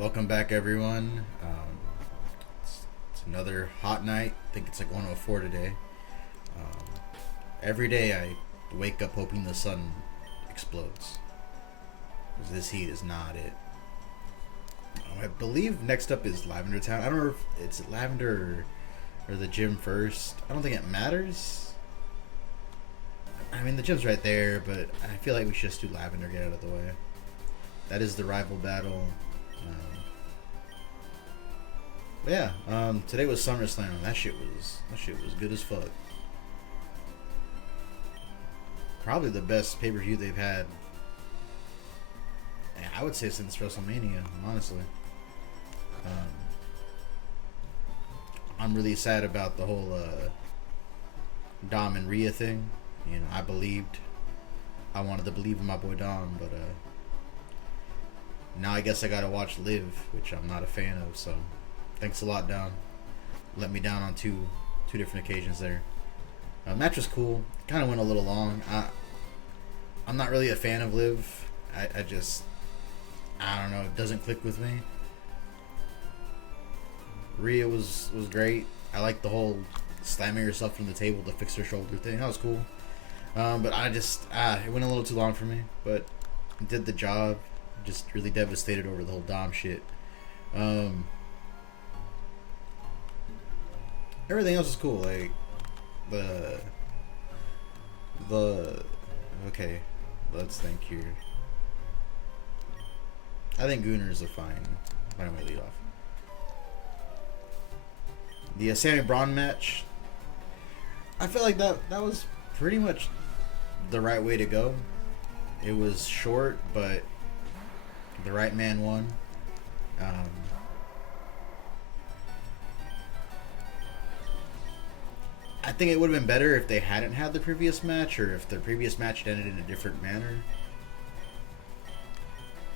Welcome back, everyone. It's another hot night. I think it's like 104 today. Um, every day I wake up hoping the sun explodes, because this heat is not it. I believe next up is Lavender Town. I don't know if it's Lavender or the gym first. I don't think it matters. I mean, the gym's right there, but I feel like we should just do Lavender, get out of the way. That is the rival battle. But yeah, today was SummerSlam. That shit was good as fuck. Probably the best pay-per-view they've had. I would say since WrestleMania, honestly. I'm really sad about the whole Dom and Rhea thing. You know, I wanted to believe in my boy Dom, but now I guess I gotta watch Live, which I'm not a fan of. So, thanks a lot, Dom. Let me down on two different occasions there. Match was cool. Kind of went a little long. I'm not really a fan of Live. I don't know. It doesn't click with me. Rhea was great. I like the whole slamming herself from the table to fix her shoulder thing. That was cool. But it went a little too long for me. But it did the job. Just really devastated over the whole Dom shit. Everything else is cool. Like okay, let's think here. I think Gunner's a fine way to lead off. The Sammy Braun match, I feel like that was pretty much the right way to go. It was short, but the right man won. I think it would have been better if they hadn't had the previous match, or if the previous match had ended in a different manner.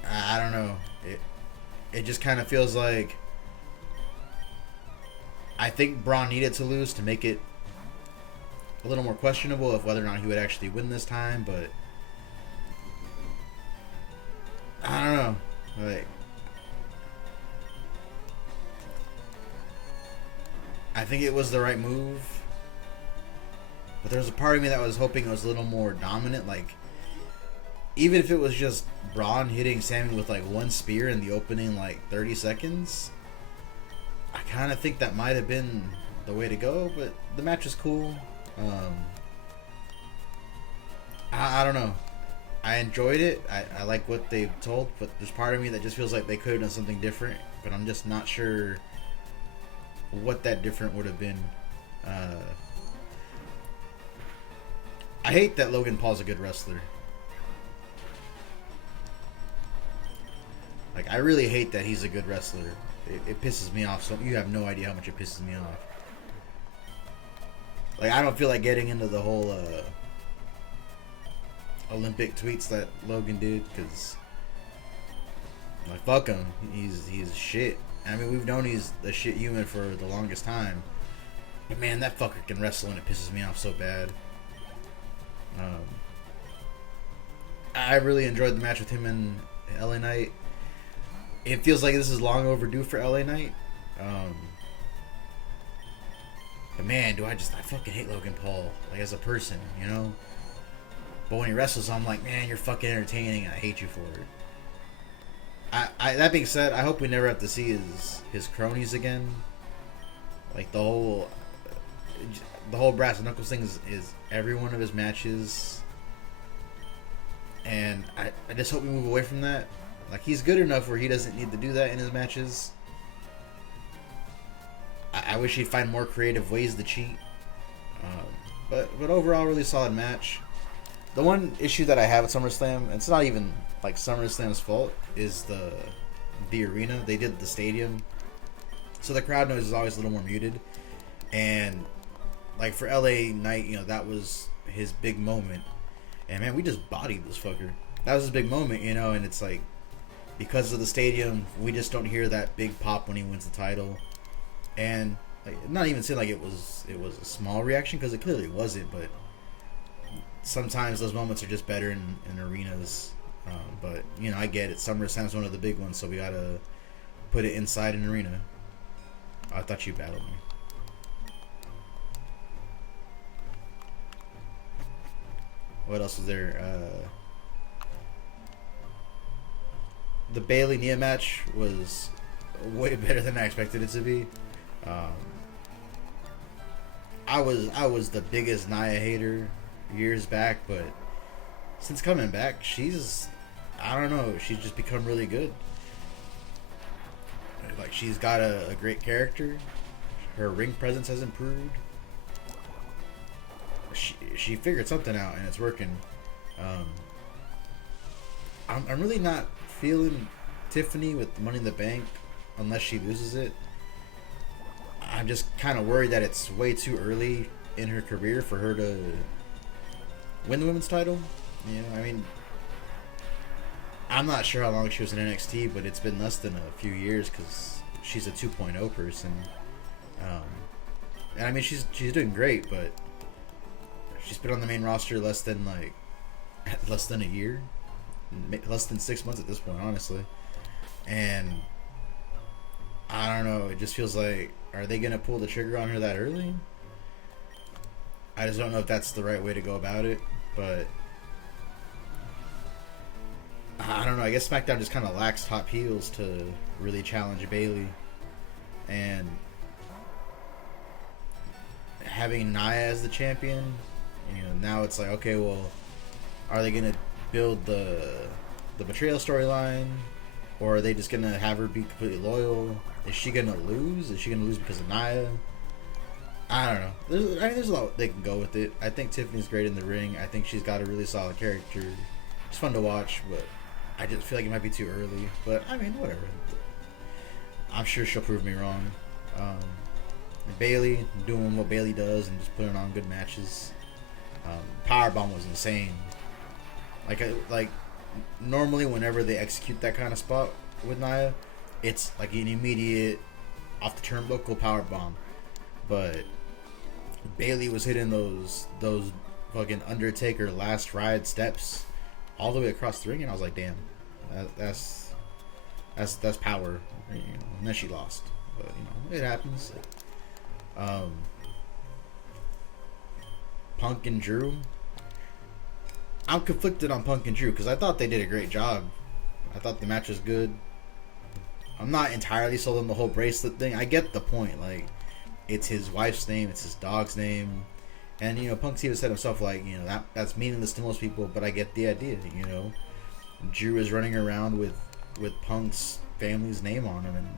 I don't know. It just kind of feels like, I think Braun needed to lose to make it a little more questionable of whether or not he would actually win this time, but I don't know. Like, I think it was the right move, but there was a part of me that was hoping it was a little more dominant. Like, even if it was just Braun hitting Sammy with like one spear in the opening like 30 seconds, I kind of think that might have been the way to go. But the match was cool. I don't know. I enjoyed it. I like what they told, but there's part of me that just feels like they could have done something different, but I'm just not sure what that different would have been. I hate that Logan Paul's a good wrestler. Like, I really hate that he's a good wrestler. It pisses me off. So you have no idea how much it pisses me off. Like, I don't feel like getting into the whole Olympic tweets that Logan did, because, like, fuck him. He's shit. I mean, we've known he's a shit human for the longest time. But man, that fucker can wrestle, and it pisses me off so bad. I really enjoyed the match with him and LA Knight. It feels like this is long overdue for LA Knight. But man, I fucking hate Logan Paul, like, as a person, you know? But when he wrestles, I'm like, man, you're fucking entertaining, and I hate you for it. That being said, I hope we never have to see his cronies again. Like, the whole brass knuckles thing is every one of his matches. And I just hope we move away from that. Like, he's good enough where he doesn't need to do that in his matches. I wish he'd find more creative ways to cheat. But overall, really solid match. The one issue that I have at SummerSlam, it's not even like SummerSlam's fault, is the arena. They did the stadium, so the crowd noise is always a little more muted. And like for LA Knight, you know, that was his big moment. And man, we just bodied this fucker. That was his big moment, you know. And it's like, because of the stadium, we just don't hear that big pop when he wins the title. And like, not even saying like it was a small reaction, because it clearly wasn't, but sometimes those moments are just better in arenas. But you know, I get it. SummerSlam's one of the big ones, so we gotta put it inside an arena. Oh, I thought you battled me. What else is there? The Bailey Nia match was way better than I expected it to be. I was the biggest Nia hater years back, but since coming back, I don't know, she's just become really good. Like, she's got a great character. Her ring presence has improved. She figured something out and it's working. I'm really not feeling Tiffany with Money in the Bank unless she loses it. I'm just kind of worried that it's way too early in her career for her to win the women's title. You know, I mean, I'm not sure how long she was in NXT, but it's been less than a few years because she's a 2.0 person. And I mean, she's doing great, but she's been on the main roster less than a year, less than 6 months at this point, honestly. And I don't know, it just feels like, are they gonna pull the trigger on her that early? I just don't know if that's the right way to go about it, but I don't know. I guess SmackDown just kind of lacks top heels to really challenge Bailey, and having Nia as the champion, you know, now it's like, okay, well, are they gonna build the betrayal storyline, or are they just gonna have her be completely loyal? Is she gonna lose? Is she gonna lose because of Nia? I don't know. There's a lot they can go with it. I think Tiffany's great in the ring. I think she's got a really solid character. It's fun to watch, but I just feel like it might be too early. But I mean, whatever. I'm sure she'll prove me wrong. Bailey doing what Bailey does and just putting on good matches. Powerbomb was insane. Like normally whenever they execute that kind of spot with Nia, it's like an immediate off the turnbuckle powerbomb. But Bailey was hitting those fucking Undertaker last ride steps all the way across the ring, and I was like, damn, that's power. You know, and then she lost, but you know, it happens. Punk and Drew. I'm conflicted on Punk and Drew because I thought they did a great job. I thought the match was good. I'm not entirely sold on the whole bracelet thing. I get the point. Like, it's his wife's name, it's his dog's name, and you know, Punk's even said himself, like, you know, that's meaningless to most people, but I get the idea. You know, Drew is running around with Punk's family's name on him and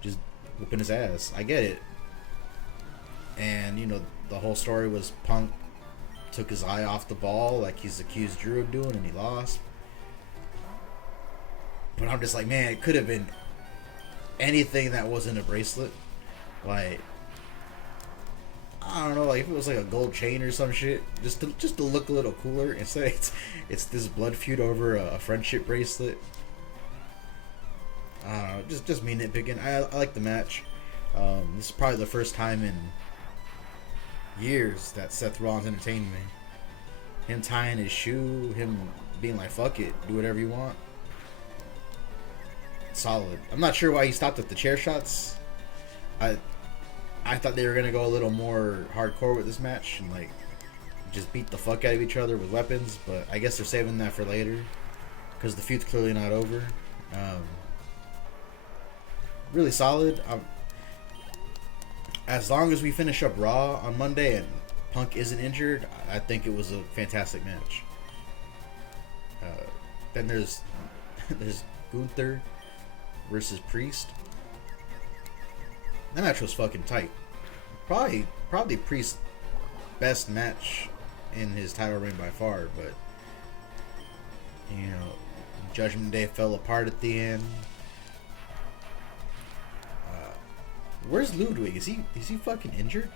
just whooping his ass. I get it. And you know, the whole story was Punk took his eye off the ball like he's accused Drew of doing, and he lost. But I'm just like, man, it could have been anything that wasn't a bracelet. Like, I don't know, like if it was like a gold chain or some shit, just to look a little cooler. Instead, it's this blood feud over a friendship bracelet. I don't know, just me nitpicking. I like the match. This is probably the first time in years that Seth Rollins entertained me. Him tying his shoe, him being like, fuck it, do whatever you want. Solid. I'm not sure why he stopped at the chair shots. I thought they were gonna go a little more hardcore with this match and like just beat the fuck out of each other with weapons, but I guess they're saving that for later because the feud's clearly not over. Really solid. As long as we finish up Raw on Monday and Punk isn't injured, I think it was a fantastic match. Then there's Gunther versus Priest. That match was fucking tight. Probably Priest's best match in his title reign by far, but you know, Judgment Day fell apart at the end. Where's Ludwig? Is he fucking injured?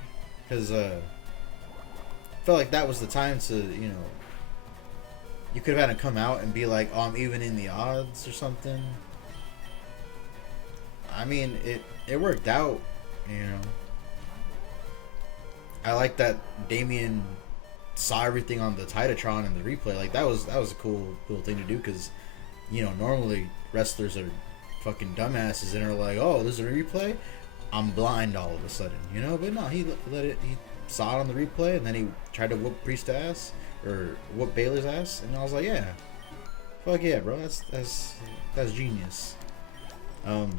Because felt like that was the time to, you know, you could have had him come out and be like, oh, I'm even in the odds or something. I mean, it worked out, you know. I like that Damien saw everything on the Titatron and the replay. Like, that was a cool thing to do because, you know, normally wrestlers are fucking dumbasses and are like, oh, there's a replay. I'm blind all of a sudden, you know. But no, he let it. He saw it on the replay, and then he tried to whoop Priest's ass or whoop Baylor's ass, and I was like, yeah, fuck yeah, bro. That's genius. I'm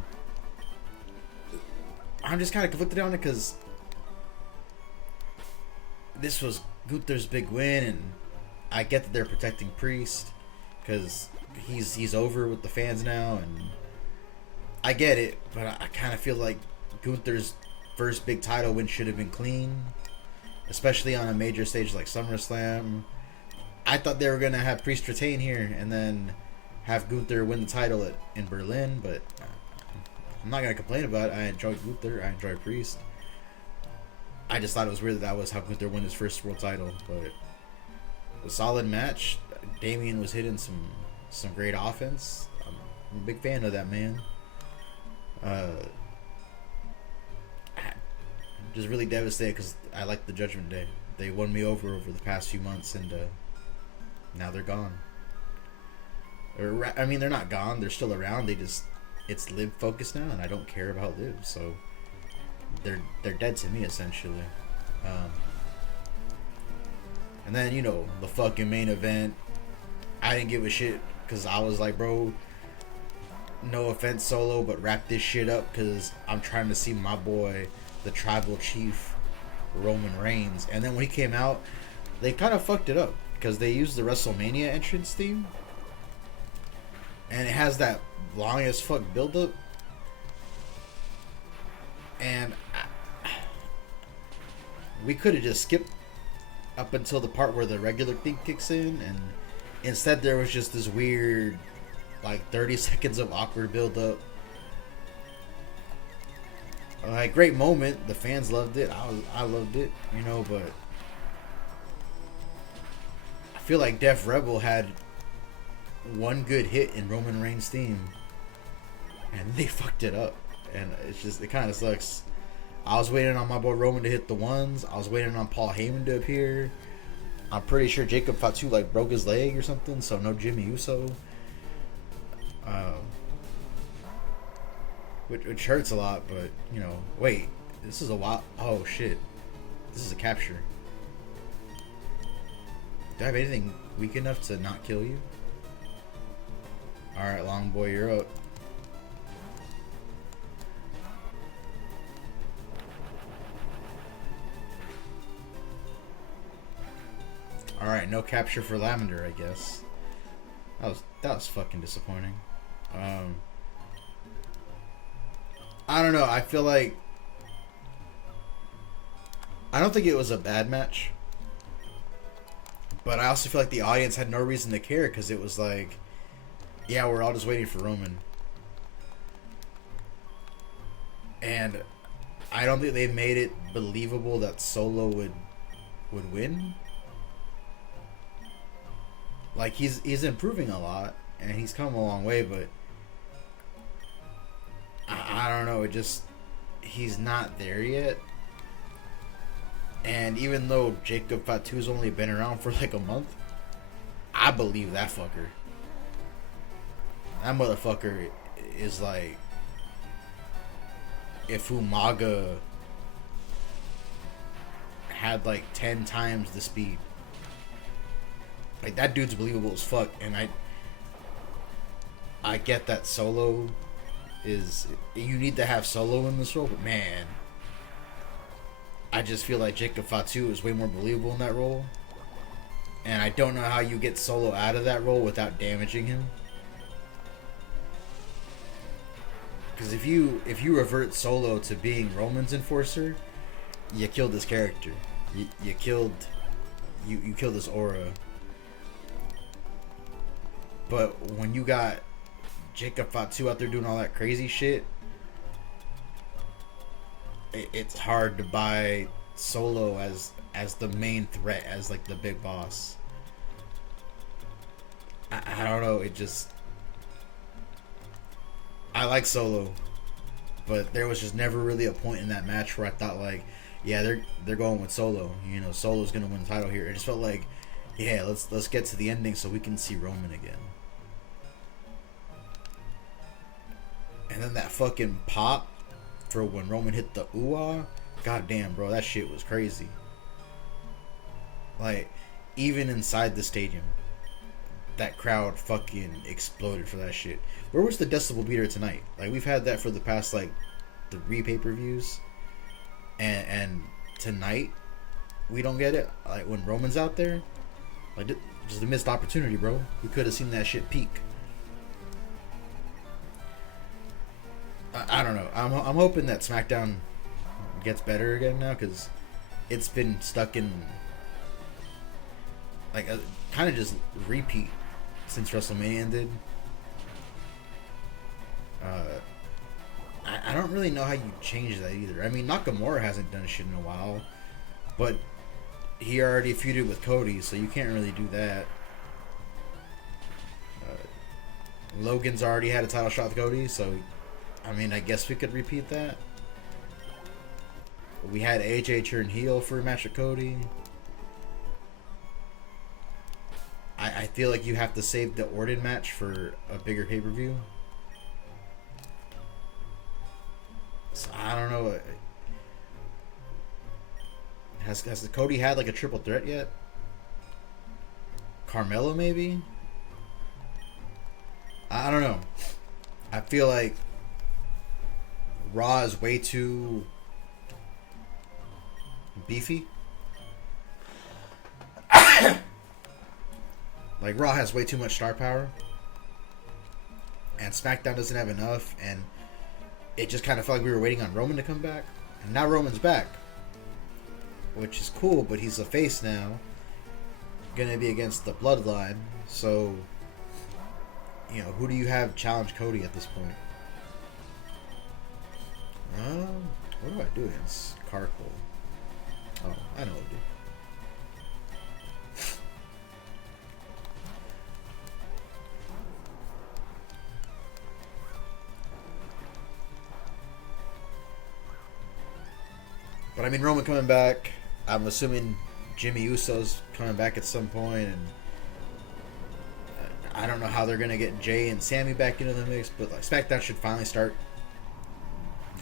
just kind of conflicted on it because this was Gunther's big win, and I get that they're protecting Priest because he's over with the fans now, and I get it, but I kind of feel like Gunther's first big title win should have been clean, especially on a major stage like SummerSlam. I thought they were gonna have Priest retain here and then have Gunther win the title in Berlin, but I'm not gonna complain about it. I enjoy Gunther. I enjoy Priest. I just thought it was weird that was how Gunther won his first world title, but a solid match. Damian was hitting some great offense. I'm a big fan of that man. I'm just really devastated because I like the Judgment Day. They won me over the past few months, and now they're gone. I mean, they're not gone. They're still around. It's Liv focused now, and I don't care about Liv, so they're dead to me essentially. And then the fucking main event, I didn't give a shit because I was like, bro, no offense Solo, but wrap this shit up because I'm trying to see my boy, the Tribal Chief, Roman Reigns. And then when he came out, they kind of fucked it up because they used the WrestleMania entrance theme, and it has that long as fuck build up, and we could have just skipped up until the part where the regular thing kicks in, and instead there was just this weird like 30 seconds of awkward build up. Like, great moment, the fans loved it, I loved it, but I feel like Def Rebel had one good hit in Roman Reigns' theme, and they fucked it up, and it kind of sucks. I was waiting on my boy Roman to hit the ones. I was waiting on Paul Heyman to appear. I'm pretty sure Jacob Fatu broke his leg or something, so no Jimmy Uso, which hurts a lot. But wait, this is a wild. Oh shit, this is a capture. Do I have anything weak enough to not kill you? Alright, long boy, you're up. Alright, no capture for Lavender, I guess. That was fucking disappointing. I don't know, I feel like I don't think it was a bad match, but I also feel like the audience had no reason to care because it was like, yeah, we're all just waiting for Roman. And I don't think they made it believable that Solo would win. Like, he's improving a lot, and he's come a long way, but I don't know, he's not there yet. And even though Jacob Fatu's only been around for like a month, I believe that fucker. That motherfucker is like if Umaga had like 10 times the speed. Like, that dude's believable as fuck, and I get that Solo is, you need to have Solo in this role, but man, I just feel like Jacob Fatu is way more believable in that role, and I don't know how you get Solo out of that role without damaging him. Because if you revert Solo to being Roman's enforcer, you killed his character. You killed his aura. But when you got Jacob Fatu out there doing all that crazy shit, it's hard to buy Solo as the main threat, as like the big boss. I don't know, I like Solo, but there was just never really a point in that match where I thought like, yeah, they're going with Solo. Solo's gonna win the title here. It just felt like, yeah, let's get to the ending so we can see Roman again. And then that fucking pop for when Roman hit the ooh-ah. God damn, bro, that shit was crazy. Like, even inside the stadium, that crowd fucking exploded for that shit. Where was the decibel beater tonight? Like, we've had that for the past, like, 3 pay-per-views. And tonight, we don't get it. Like, when Roman's out there, like, just a missed opportunity, bro. We could have seen that shit peak. I don't know. I'm hoping that SmackDown gets better again now, because it's been stuck in like a kind of just repeat since WrestleMania ended. I don't really know how you change that either. I mean, Nakamura hasn't done shit in a while, but he already feuded with Cody, so you can't really do that. Logan's already had a title shot with Cody, so I mean, I guess we could repeat that. We had AJ turn heel for a match with Cody. I feel like you have to save the Orton match for a bigger pay-per-view. So, I don't know. Has Cody had like a triple threat yet? Carmelo maybe? I don't know. I feel like Raw is way too beefy. Like, Raw has way too much star power, and SmackDown doesn't have enough, and it just kind of felt like we were waiting on Roman to come back, and now Roman's back, which is cool, but he's a face now, gonna be against the Bloodline, so, you know, who do you have challenge Cody at this point? What do I do against Carcole? Oh, I know what to do. But I mean, Roman coming back. I'm assuming Jimmy Uso's coming back at some point, and I don't know how they're gonna get Jay and Sammy back into the mix. But like, SmackDown should finally start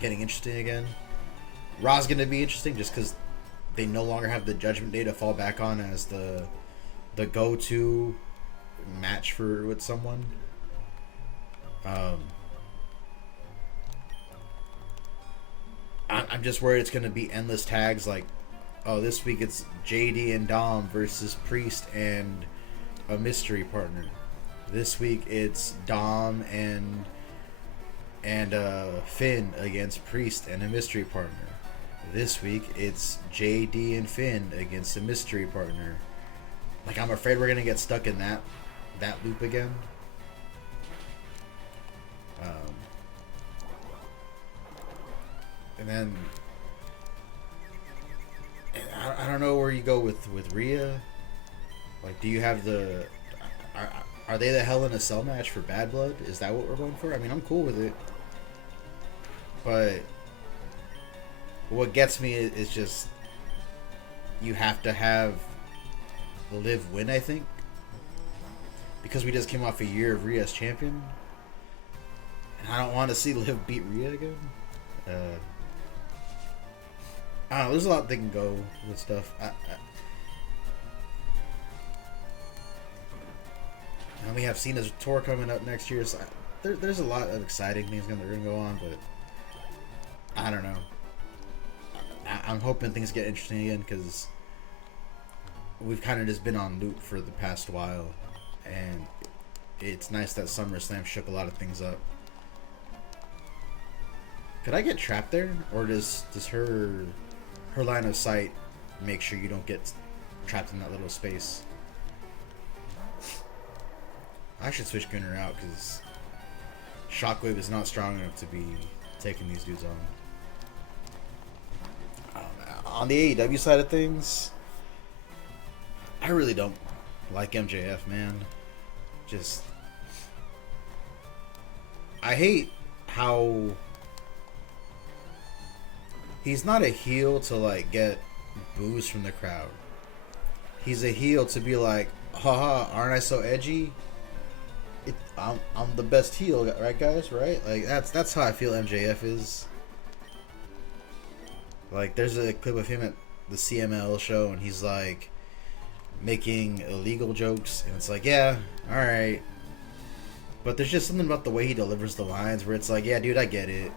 getting interesting again. Raw's gonna be interesting just because they no longer have the Judgment Day to fall back on as the go-to match for with someone. I'm just worried it's going to be endless tags like, oh, this week it's JD and Dom versus Priest and a mystery partner. This week it's Dom and Finn against Priest and a mystery partner. This week it's JD and Finn against a mystery partner. Like, I'm afraid we're going to get stuck in that loop again. And then I don't know where you go with Rhea. Like, do you have the are they the Hell in a Cell match for Bad Blood? Is that what we're going for? I mean, I'm cool with it, but what gets me is just you have to have Liv win, I think, because we just came off a year of Rhea as champion, and I don't want to see Liv beat Rhea again. I don't know, there's a lot they can go with stuff. And we have Cena's tour coming up next year, so there's a lot of exciting things that are going to go on, but I don't know. I'm hoping things get interesting again, because we've kind of just been on loop for the past while, and it's nice that SummerSlam shook a lot of things up. Could I get trapped there, or does her line of sight make sure you don't get trapped in that little space? I should switch Gunner out, because Shockwave is not strong enough to be taking these dudes on. On the AEW side of things, I really don't like MJF, man. Just, I hate how he's not a heel to like get boos from the crowd. He's a heel to be like, haha, aren't I so edgy? I'm the best heel, right, guys? Right? Like that's how I feel MJF is. Like, there's a clip of him at the CML show, and he's like making illegal jokes, and it's like, yeah, all right, but there's just something about the way he delivers the lines where it's like, yeah, dude, I get it.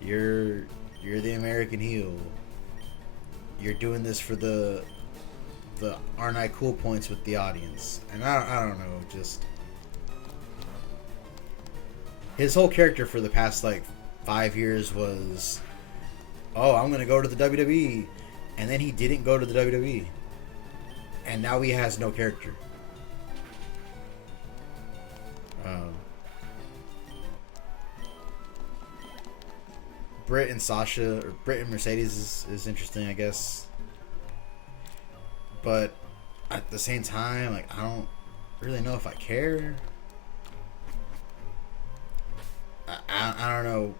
You're the American heel. You're doing this for the aren't I cool points with the audience, and I don't know, just his whole character for the past like 5 years was, oh, I'm gonna go to the WWE, and then he didn't go to the WWE, and now he has no character. Britt and Sasha, or Britt and Mercedes is interesting, I guess. But at the same time, like, I don't really know if I care. I don't know.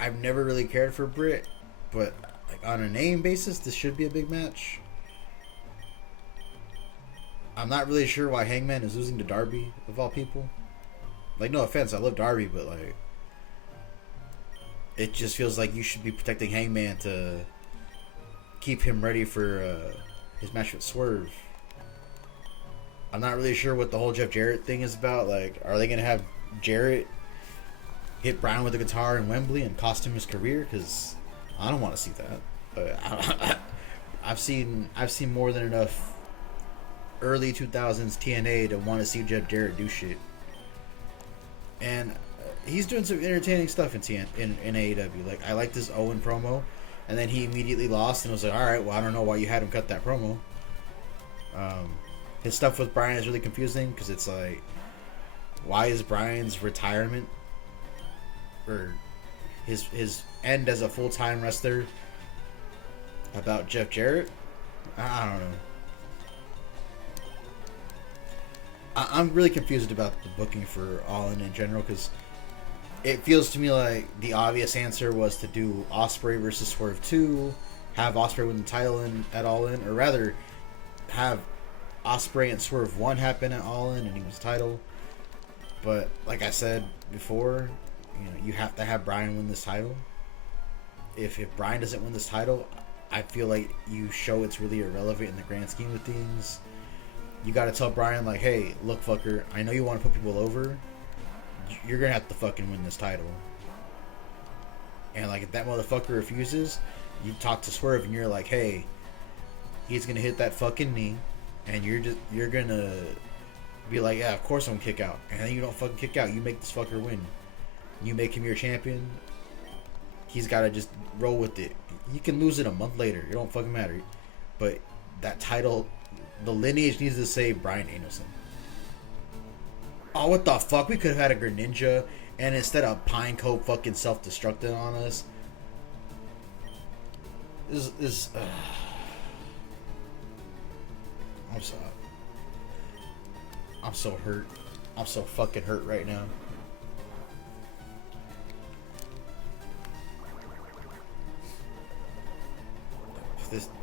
I've never really cared for Britt, but like on a name basis, this should be a big match. I'm not really sure why Hangman is losing to Darby, of all people. Like, no offense, I love Darby, but like, it just feels like you should be protecting Hangman to keep him ready for his match with Swerve. I'm not really sure what the whole Jeff Jarrett thing is about. Like, are they going to have Jarrett hit Bryan with a guitar in Wembley and cost him his career? Because I don't want to see that. But I've seen more than enough early 2000s TNA to want to see Jeff Jarrett do shit. And he's doing some entertaining stuff in AEW. Like, I like this Owen promo, and then he immediately lost and was like, all right, well, I don't know why you had him cut that promo. His stuff with Bryan is really confusing because it's like, why is Bryan's retirement or his end as a full-time wrestler about Jeff Jarrett? I don't know. I'm really confused about the booking for All In general, because it feels to me like the obvious answer was to do Ospreay versus Swerve 2, have Ospreay win the title at All In, or rather have Ospreay and Swerve 1 happen at All In and he wins the title. But like I said before, you have to have Bryan win this title. If Bryan doesn't win this title, I feel like you show it's really irrelevant in the grand scheme of things. You got to tell Bryan, like, hey, look, fucker, I know you want to put people over. You're going to have to fucking win this title. And, like, if that motherfucker refuses, you talk to Swerve and you're like, hey, he's going to hit that fucking knee. And you're going to be like, yeah, of course I'm going to kick out. And then you don't fucking kick out. You make this fucker win. You make him your champion. He's got to just roll with it. You can lose it a month later. It don't fucking matter. But that title, the lineage needs to say Bryan Danielson. Oh, what the fuck? We could have had a Greninja, and instead of Pineco fucking self-destructing on us. I'm so hurt. I'm so fucking hurt right now.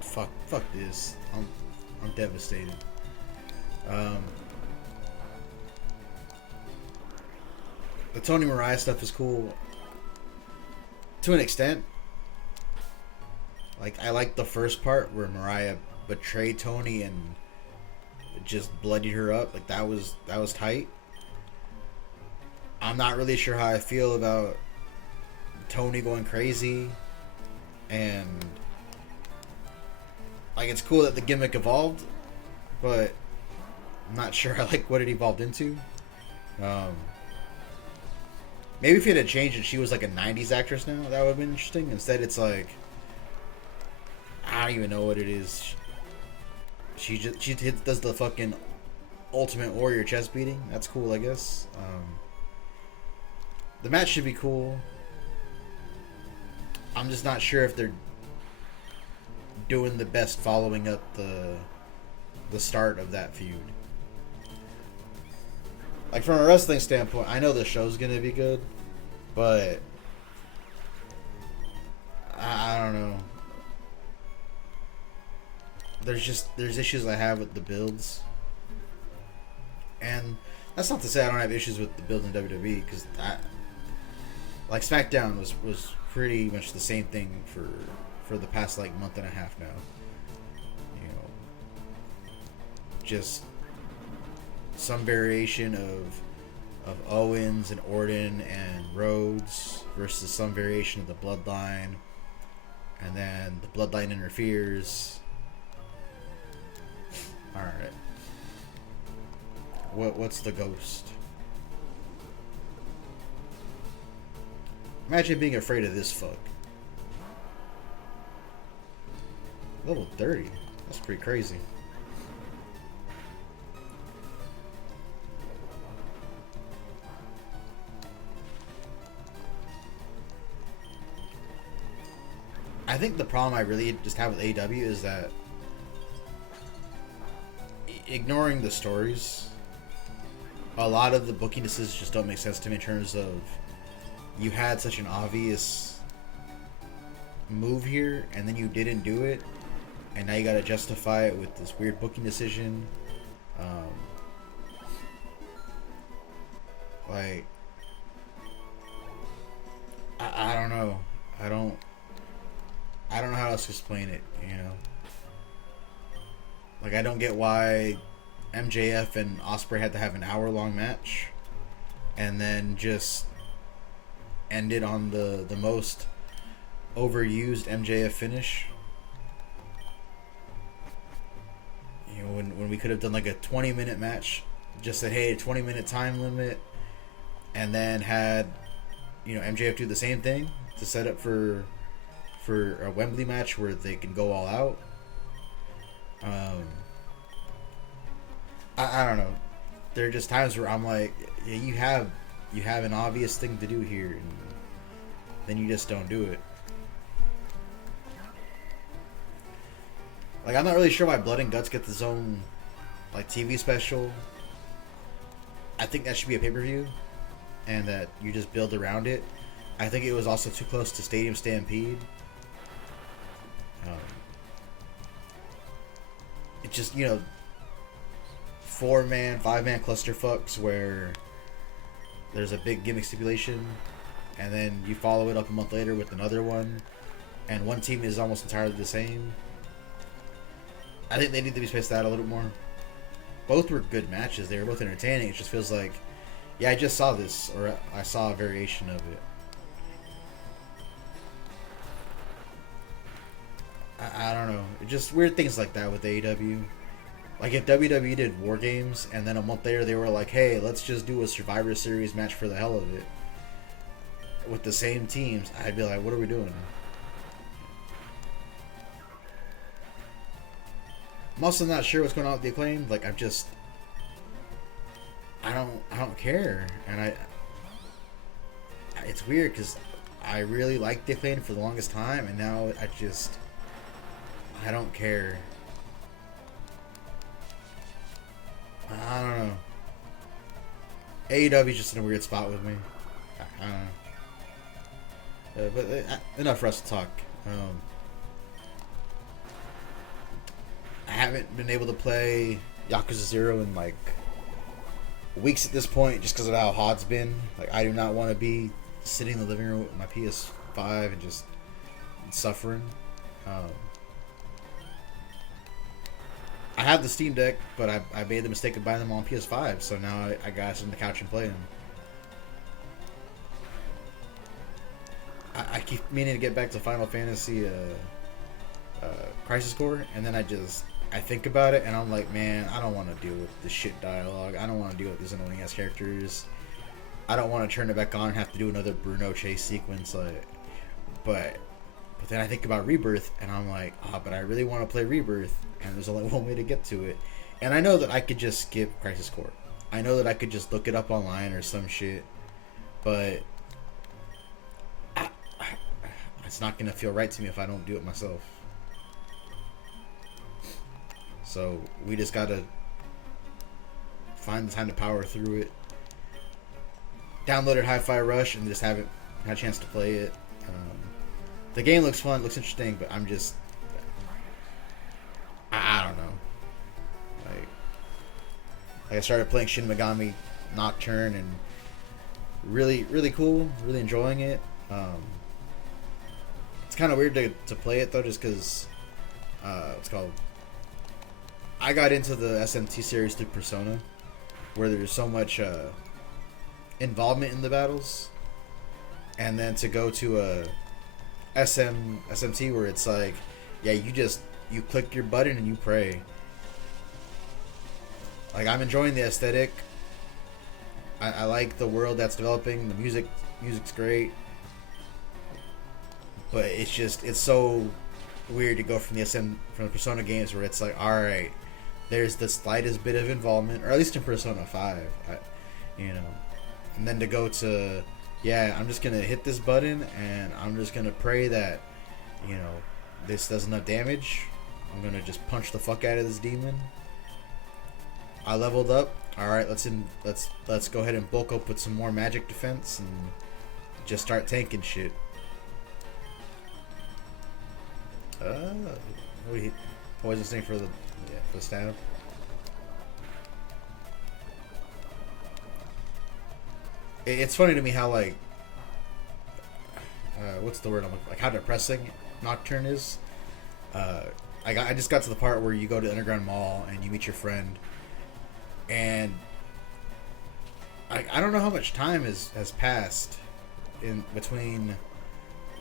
Fuck this. I'm devastated. The Tony Mariah stuff is cool to an extent. Like, I like the first part where Mariah betrayed Tony and just bloodied her up. Like, that was tight. I'm not really sure how I feel about Tony going crazy, and like, it's cool that the gimmick evolved, but I'm not sure I like what it evolved into. Maybe if it had changed and she was like a 90s actress now, that would have been interesting. Instead, it's like, I don't even know what it is. She does the fucking Ultimate Warrior chest beating. That's cool, I guess. The match should be cool. I'm just not sure if they're doing the best following up the start of that feud. Like, from a wrestling standpoint, I know the show's gonna be good, but I don't know. There's issues I have with the builds, and That's not to say I don't have issues with the build in WWE, because like SmackDown was pretty much the same thing for the past like month and a half now. You know, just some variation of Owens and Orton and Rhodes versus some variation of the Bloodline, and then the Bloodline interferes. All right. What's the ghost? Imagine being afraid of this fuck. Level 30. That's pretty crazy. I think the problem I really just have with AEW is that ignoring the stories, a lot of the booking decisions just don't make sense to me in terms of you had such an obvious move here and then you didn't do it, and now you gotta justify it with this weird booking decision. Like, I don't know. I don't know how else to explain it, you know? Like, I don't get why MJF and Ospreay had to have an hour-long match and then just ended on the most overused MJF finish. You know, when we could have done like a 20-minute match, just said, hey, 20-minute time limit, and then had, you know, MJF do the same thing to set up for a Wembley match where they can go all out. I don't know. There are just times where I'm like, yeah, you have an obvious thing to do here, and then you just don't do it. Like, I'm not really sure why Blood and Guts gets its own like TV special. I think that should be a pay-per-view, and that you just build around it. I think it was also too close to Stadium Stampede. It just, you know, 4-man, 5-man clusterfucks where there's a big gimmick stipulation, and then you follow it up a month later with another one, and one team is almost entirely the same. I think they need to be spaced out a little more. Both were good matches. They were both entertaining. It just feels like, yeah, I just saw this, or I saw a variation of it. I don't know. Just weird things like that with AEW. Like, if WWE did War Games, and then a month later they were like, hey, let's just do a Survivor Series match for the hell of it with the same teams, I'd be like, what are we doing? I'm also not sure what's going on with the Acclaim. Like, I don't care. And it's weird because I really liked the Acclaim for the longest time, and now I don't care. I don't know. AEW's just in a weird spot with me. I don't know. But enough for us to talk. I haven't been able to play Yakuza 0 in like weeks at this point just because of how hot's been. Like, I do not want to be sitting in the living room with my PS5 and just suffering. I have the Steam Deck, but I made the mistake of buying them on PS5, so now I got to sit on the couch and play them. I keep meaning to get back to Final Fantasy Crisis Core, and then I think about it, and I'm like, man, I don't want to deal with this shit dialogue. I don't want to deal with these annoying ass characters. I don't want to turn it back on and have to do another Bruno chase sequence. Like, but then I think about Rebirth, and I'm like, but I really want to play Rebirth, and there's only one way to get to it. And I know that I could just skip Crisis Core. I know that I could just look it up online or some shit, but it's not gonna feel right to me if I don't do it myself. So we just gotta find the time to power through it. Downloaded Hi-Fi Rush and just haven't had a chance to play it. The game looks fun, looks interesting, but I'm just, I don't know. Like I started playing Shin Megami Nocturne, and really cool. Really enjoying it. It's kind of weird to play it though, just because what's it called. I got into the SMT series through Persona, where there's so much involvement in the battles, and then to go to a SMT where it's like, yeah, you click your button and you pray. Like, I'm enjoying the aesthetic. I like the world that's developing. The music's great, but it's so weird to go from the Persona games where it's like, all right, there's the slightest bit of involvement, or at least in Persona 5, and then to go to, yeah, I'm just gonna hit this button and I'm just gonna pray that, this does enough damage. I'm gonna just punch the fuck out of this demon. I leveled up. All right, let's go ahead and bulk up with some more magic defense and just start tanking shit. What do you poison thing for the stab? It's funny to me how like what's the word I'm like how depressing Nocturne is. I just got to the part where you go to the Underground Mall and you meet your friend, and I don't know how much time has passed in between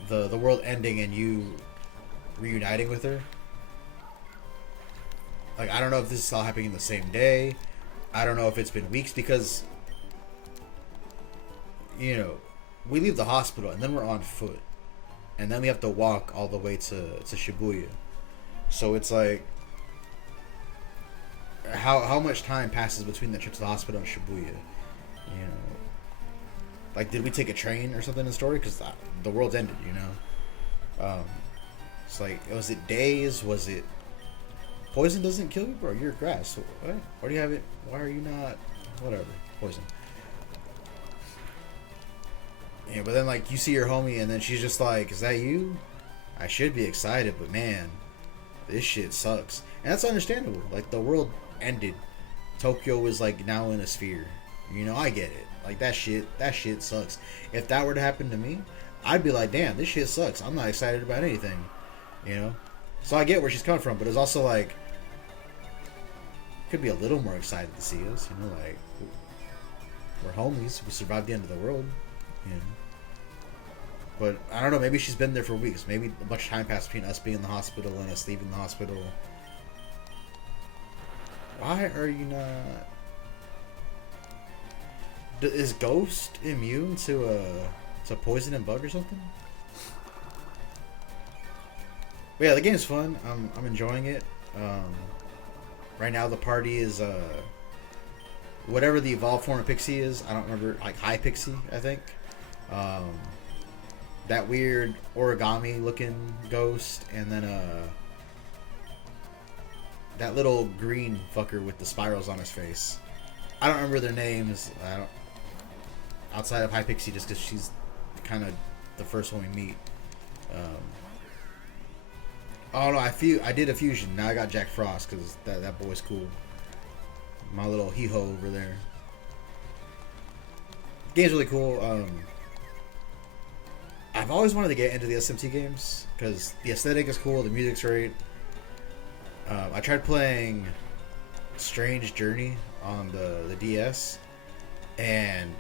the world ending and you reuniting with her. Like, I don't know if this is all happening the same day. I don't know if it's been weeks, because we leave the hospital and then we're on foot, and then we have to walk all the way to Shibuya. So it's like, how much time passes between the trip to the hospital and Shibuya? Like, did we take a train or something in the story? Because the world's ended, It's like, was it days? Was it poison doesn't kill you, bro? You're grass. What? Why do you have it? Why are you not? Whatever. Poison. Yeah, but then like you see your homie and then she's just like, "Is that you?" I should be excited, but man, this shit sucks. And that's understandable. Like, the world ended. Tokyo was like now in a sphere. I get it. Like, that shit sucks. If that were to happen to me, I'd be like, damn, this shit sucks. I'm not excited about anything. So I get where she's coming from, but it's also like, could be a little more excited to see us, like, we're homies, we survived the end of the world, But I don't know, maybe she's been there for weeks. Maybe a bunch of time passed between us being in the hospital and us leaving the hospital. Why are you not? Is Ghost immune to poison and bug or something? But yeah, the game's fun. I'm enjoying it. Right now the party is whatever the evolved form of Pixie is. I don't remember, like High Pixie, I think. That weird origami looking ghost, and then that little green fucker with the spirals on his face. I don't remember their names. Outside of High Pixie, just because she's kind of the first one we meet. Oh no, I did a fusion. Now I got Jack Frost because that boy's cool. My little hee-ho over there. Game's really cool. I've always wanted to get into the SMT games because the aesthetic is cool, the music's great. I tried playing Strange Journey on the DS, and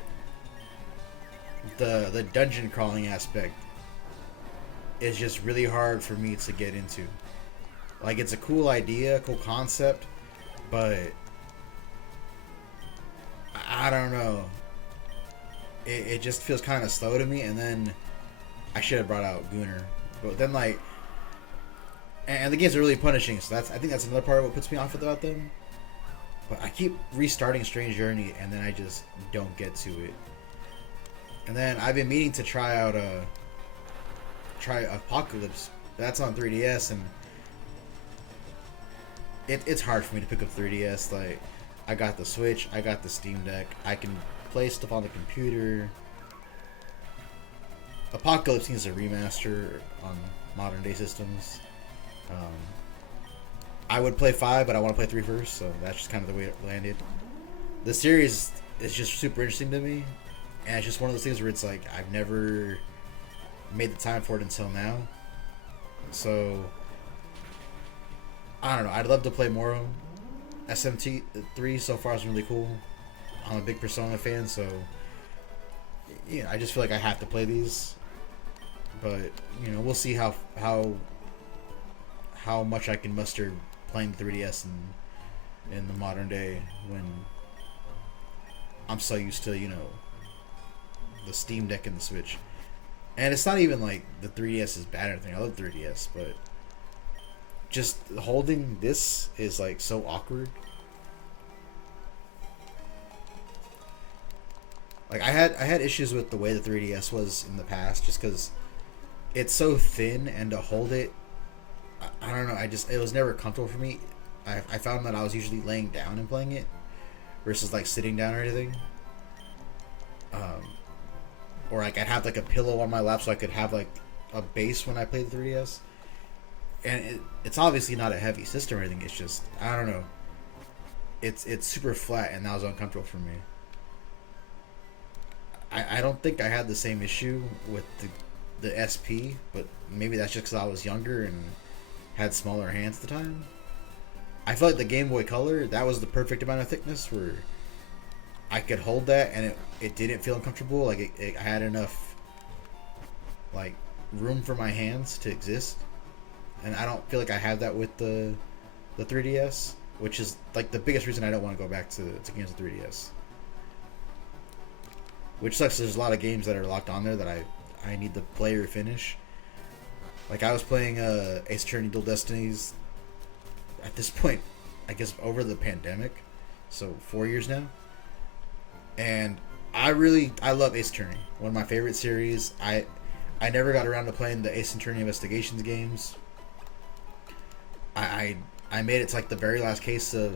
the dungeon crawling aspect is just really hard for me to get into. Like, it's a cool idea, cool concept, but I don't know. It just feels kind of slow to me, and then I should have brought out Gunner. But then, like, and the games are really punishing, so I think that's another part of what puts me off about them. But I keep restarting Strange Journey, and then I just don't get to it. And then I've been meaning to try Apocalypse. That's on 3DS, and it's hard for me to pick up 3DS. Like, I got the Switch, I got the Steam Deck, I can play stuff on the computer. Apocalypse needs a remaster on modern day systems. I would play 5, but I want to play 3 first, so that's just kind of the way it landed. The series it's just super interesting to me, and it's just one of those things where it's like I've never made the time for it until now. So I don't know. I'd love to play more. SMT3 so far is really cool. I'm a big Persona fan, so yeah, I just feel like I have to play these. But you know, we'll see how much I can muster playing 3DS in the modern day when I'm so used to, you know, the Steam Deck and the Switch. And it's not even like the 3DS is bad or anything. I love 3DS, but just holding this is like so awkward. Like I had issues with the way the 3DS was in the past, just because it's so thin, and to hold it, I don't know. It was never comfortable for me. I found that I was usually laying down and playing it, versus like sitting down or anything. Or like I'd have like a pillow on my lap so I could have like a base when I played the 3DS. And it's obviously not a heavy system or anything. It's just, I don't know. It's super flat, and that was uncomfortable for me. I don't think I had the same issue with the SP, but maybe that's just because I was younger and had smaller hands at the time. I feel like the Game Boy Color, that was the perfect amount of thickness where I could hold that and it didn't feel uncomfortable. Like it had enough like room for my hands to exist. And I don't feel like I have that with the 3DS, which is like the biggest reason I don't want to go back to games with 3DS. Which sucks. There's a lot of games that are locked on there that I need to play or finish. Like I was playing Ace Attorney Dual Destinies at this point, I guess over the pandemic, so 4 years now. And I love Ace Attorney, one of my favorite series. I never got around to playing the Ace Attorney Investigations games. I made it to like the very last case of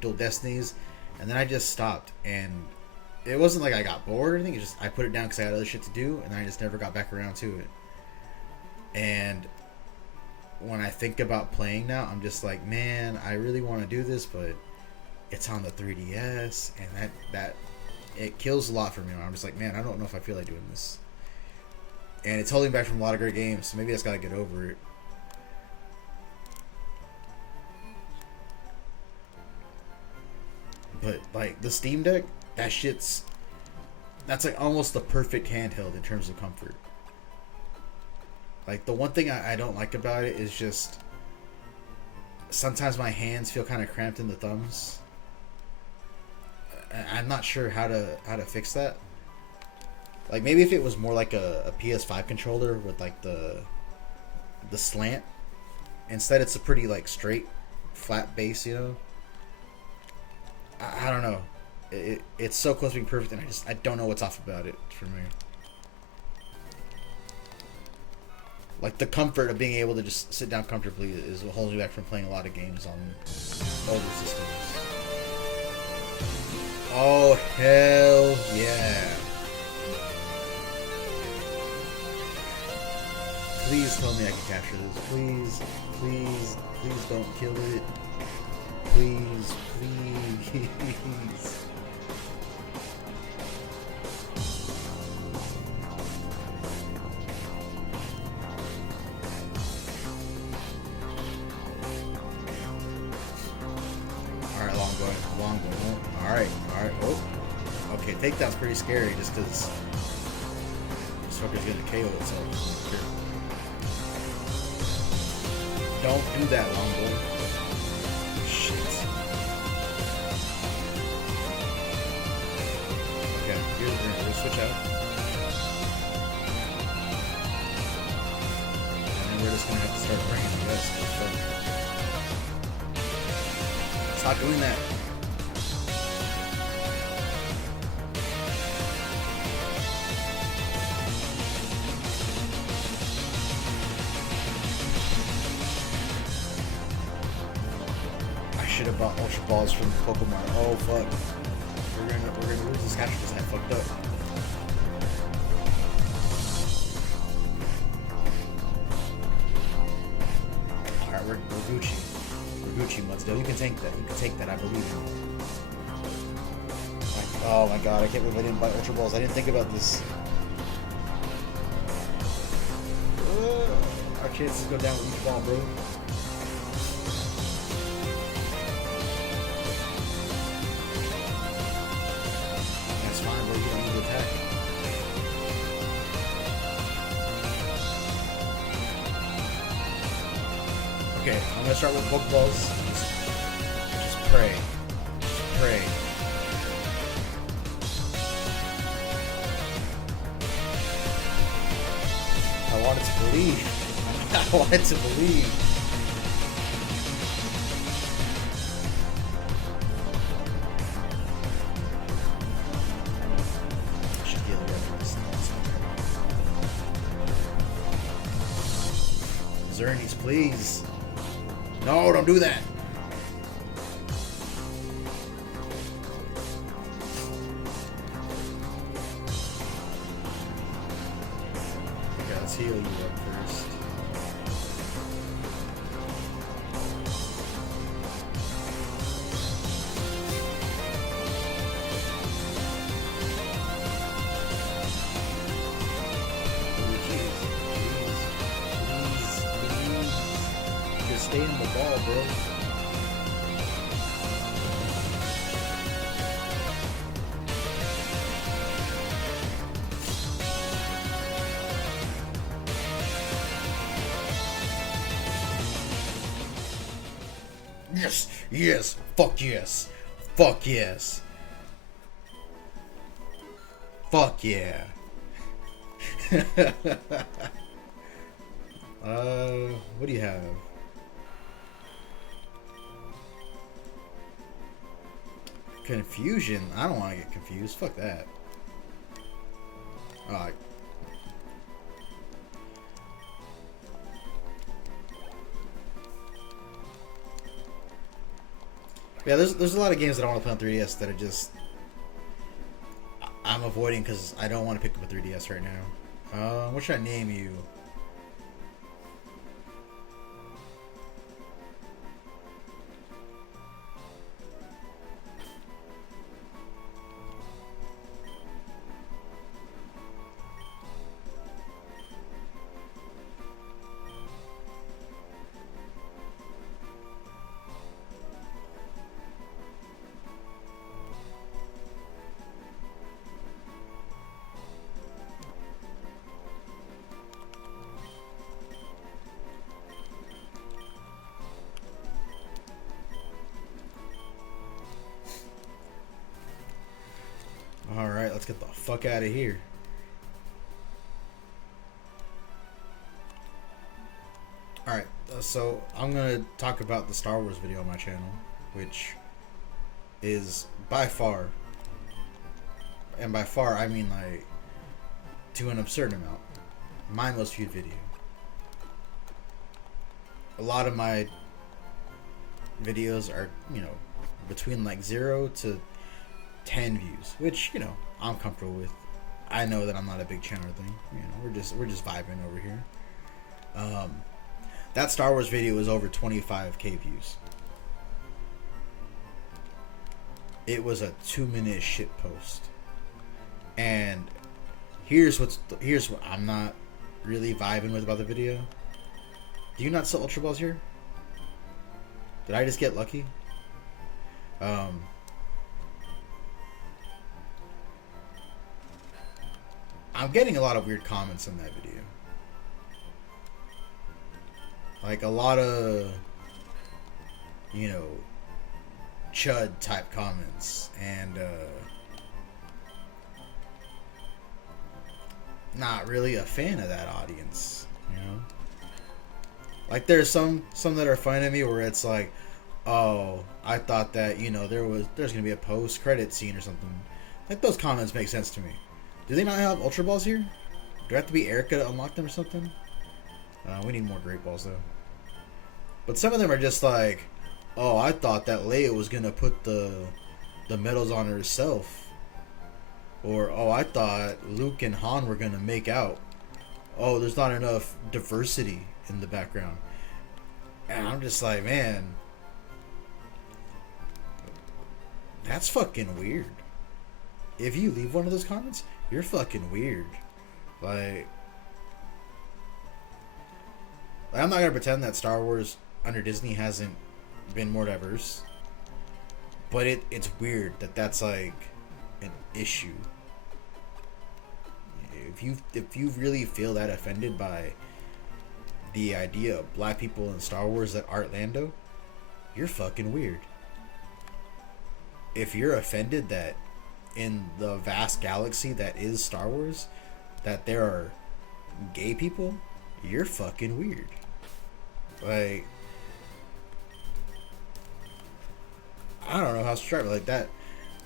Dual Destinies, and then I just stopped. And it wasn't like I got bored or anything. It's just I put it down because I had other shit to do, and I just never got back around to it. And when I think about playing now, I'm just like, man, I really want to do this, but it's on the 3DS, and that it kills a lot for me. I'm just like, man, I don't know if I feel like doing this, and it's holding back from a lot of great games. So maybe I just gotta get over it. But like the Steam Deck, that's like almost the perfect handheld in terms of comfort. Like the one thing I don't like about it is just sometimes my hands feel kind of cramped in the thumbs. I'm not sure how to fix that. Like maybe if it was more like a PS5 controller with like the slant. Instead it's a pretty like straight flat base, you know. I don't know. It's so close to being perfect, and I don't know what's off about it for me. Like the comfort of being able to just sit down comfortably is what holds me back from playing a lot of games on older systems. Oh hell yeah! Please tell me I can capture this. Please, please, please don't kill it. Please, please. Alright, long going. Alright. Oh. Okay, takedown's pretty scary just because this fucker's gonna KO itself. Don't do that, long boy. Shit. Okay, we're gonna switch out. And then we're just gonna have to start bringing the rest of the stuff. Stop doing that. Should have bought Ultra Balls from Pokemon. Oh fuck. We're gonna lose this catcher because I fucked up. Alright, we're Gucci. We're Gucci, Mudstill. You can take that. I believe you. Oh my god, I can't believe I didn't buy Ultra Balls. I didn't think about this. Our chances go down with each ball, bro. That's fine, bro. You don't need to attack. Okay, I'm gonna start with Pokeballs. Just pray. Just pray. I wanted to believe. I wanted to believe. I should heal the rest. Zernies, please. No, don't do that. Okay, let's heal you up first. Just stay in the ball, bro. Yes, yes, fuck yes, fuck yes, fuck yeah. What do you have? Confusion? I don't want to get confused. Fuck that. Alright. Yeah, there's a lot of games that I want to play on 3DS that are just I'm avoiding because I don't want to pick up a 3DS right now. What should I name you? Alright, let's get the fuck out of here. Alright, so I'm gonna talk about the Star Wars video on my channel, which is by far, and by far I mean like to an absurd amount, my most viewed video. A lot of my videos are, you know, between like 0 to 10 views, which, you know, I'm comfortable with. I know that I'm not a big channel thing. You know, we're just vibing over here. That Star Wars video was over 25k views. It was a 2-minute shit post. And here's what I'm not really vibing with about the video. Do you not sell Ultra Balls here? Did I just get lucky? I'm getting a lot of weird comments in that video. Like a lot of, you know, chud type comments, and not really a fan of that audience, you know? Like there's some that are finding me where it's like, oh, I thought that, you know, there's gonna be a post-credit scene or something. Like those comments make sense to me. Do they not have Ultra Balls here? Do I have to be Erica to unlock them or something? We need more Great Balls though. But some of them are just like, oh, I thought that Leia was gonna put the medals on herself. Or, oh, I thought Luke and Han were gonna make out. Oh, there's not enough diversity in the background. And I'm just like, man, that's fucking weird. if you leave one of those comments, you're fucking weird. Like I'm not gonna pretend that Star Wars under Disney hasn't been more diverse, but it's weird that that's like an issue. If you really feel that offended by the idea of black people in Star Wars that aren't Lando, you're fucking weird. If you're offended that in the vast galaxy that is Star Wars, that there are gay people, you're fucking weird. Like, I don't know how to describe it. Like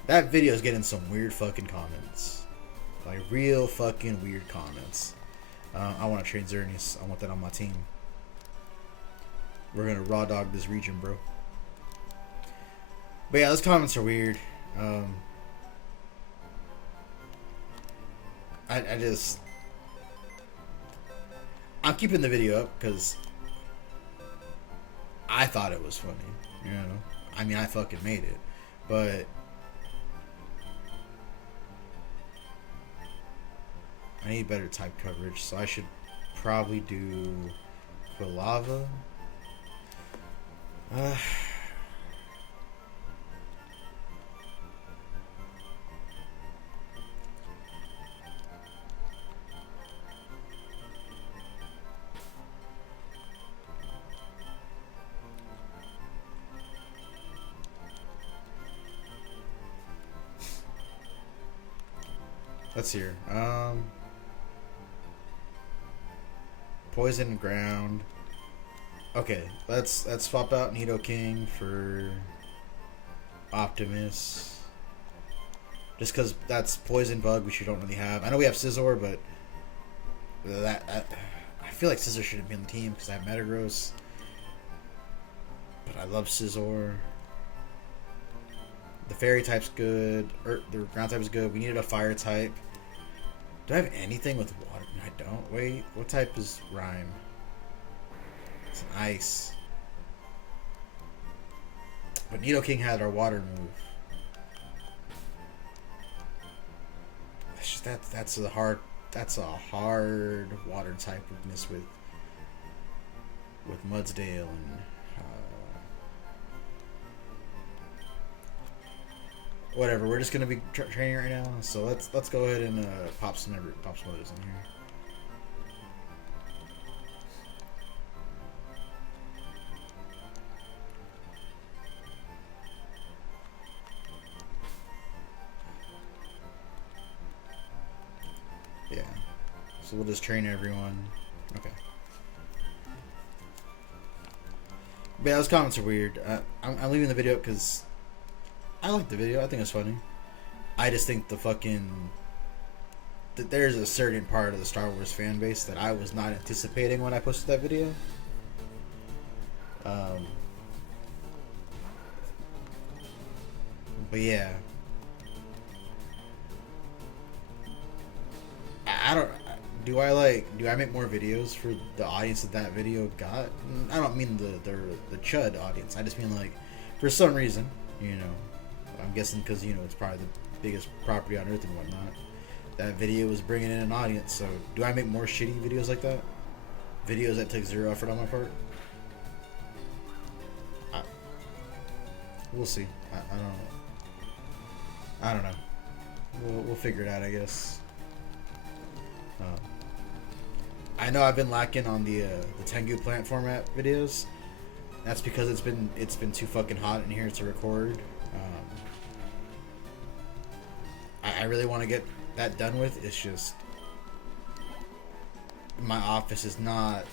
that video is getting some weird fucking comments. Like real fucking weird comments. I want to train Xerneas. I want that on my team. We're gonna raw dog this region, bro. But yeah, those comments are weird. I'm keeping the video up because I thought it was funny. You know, I mean, I fucking made it, but I need better type coverage, so I should probably do Quilava. Let's hear. Poison ground. Okay, let's swap out Nidoking for Optimus. Just because that's poison bug, which you don't really have. I know we have Scizor, but I feel like Scizor shouldn't be on the team because I have Metagross. But I love Scizor. The fairy type's good. The ground type is good. We needed a fire type. Do I have anything with water? No, I don't. Wait, what type is Rhyme? It's an ice. But Nidoking had our water move. It's just that's a hard water type weakness with Mudsdale and whatever. We're just gonna be training right now, so let's go ahead and pop some others in here. Yeah, so we'll just train everyone. Okay. But yeah, those comments are weird. I'm leaving the video because I like the video. I think it's funny. I just think there's a certain part of the Star Wars fan base that I was not anticipating when I posted that video. But yeah, I don't. Do I make more videos for the audience that video got? I don't mean the chud audience. I just mean like, for some reason, you know. I'm guessing because, you know, it's probably the biggest property on Earth and whatnot. That video was bringing in an audience. So, do I make more shitty videos like that? Videos that take zero effort on my part? We'll see. I don't know. We'll figure it out, I guess. I know I've been lacking on the Tengu plant format videos. That's because it's been too fucking hot in here to record. I really want to get that done with. It's just my office is not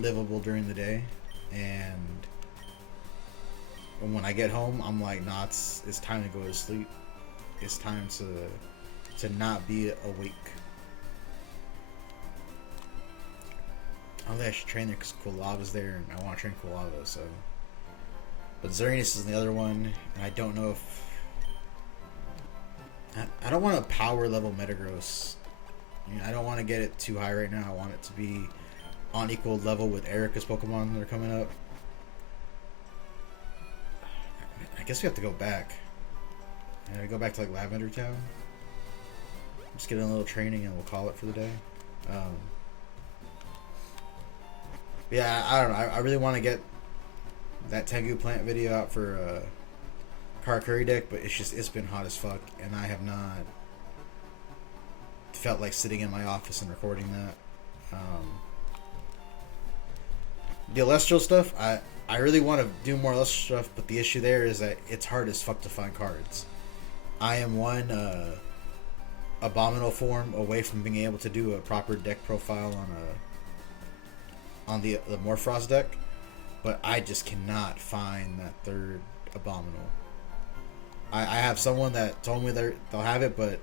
livable during the day, and when I get home, I'm like, nah, it's time to go to sleep. It's time to not be awake. I don't think I should train there because Quilava's there, and I want to train Quilava. So, but Xerneas is the other one, and I don't know if. I don't want a power level Metagross. You know, I don't want to get it too high right now. I want it to be on equal level with Erica's Pokemon that are coming up. I guess we have to go back. Yeah, go back to like Lavender Tower. Just get a little training and we'll call it for the day. Um, yeah, I don't know. I really want to get that Tengu plant video out for Karakuri deck, but it's been hot as fuck, and I have not felt like sitting in my office and recording that. The Celestial stuff, I really want to do more Celestial stuff, but the issue there is that it's hard as fuck to find cards. I am one abominable form away from being able to do a proper deck profile on the Morphrost deck, but I just cannot find that third abominable. I have someone that told me they'll have it, but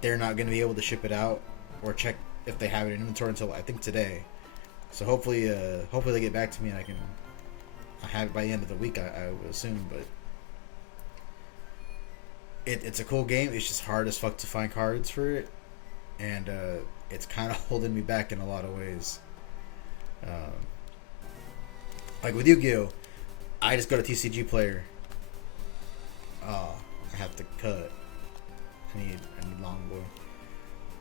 they're not going to be able to ship it out or check if they have it in inventory until I think today. So hopefully they get back to me and I have it by the end of the week. I would assume, but it's a cool game. It's just hard as fuck to find cards for it, and it's kind of holding me back in a lot of ways. Like with Yu-Gi-Oh, I just go to TCG Player. Oh, I have to cut. I need Longbow.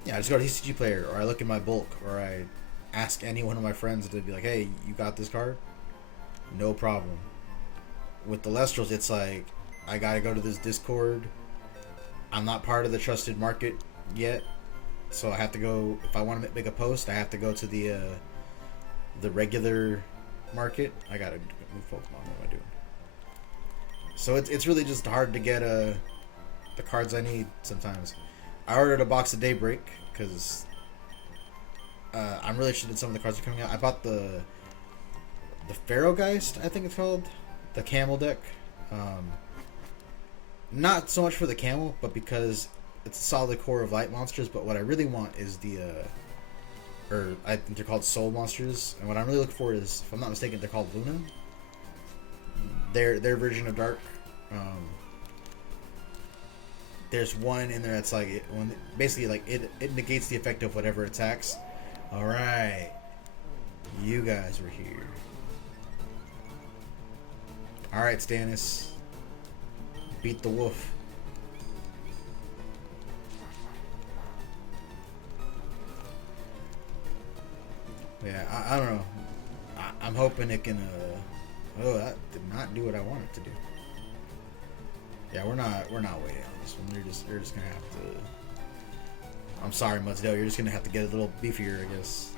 Yeah, I just go to TCG Player, or I look in my bulk, or I ask any one of my friends to be like, "Hey, you got this card?" No problem. With the Lestrals, it's like I gotta go to this Discord. I'm not part of the trusted market yet, so I have to go. If I want to make a post, I have to go to the regular market. I gotta move Pokemon. What am I doing? So it's really just hard to get the cards I need sometimes. I ordered a box of Daybreak because I'm really interested in some of the cards that are coming out. I bought the Pharaoh Geist, I think it's called, the camel deck. Not so much for the camel, but because it's a solid core of light monsters. But what I really want is or I think they're called soul monsters. And what I'm really looking for is, if I'm not mistaken, they're called Luna. Their version of Dark. There's one in there that's like basically like it negates the effect of whatever attacks. All right, you guys were here. All right, Stannis, beat the wolf. Yeah, I don't know. I'm hoping it can. Oh, that did not do what I wanted to do. Yeah, we're not waiting on this one. You're just gonna have to. I'm sorry, Mudsdale. You're just gonna have to get a little beefier, I guess.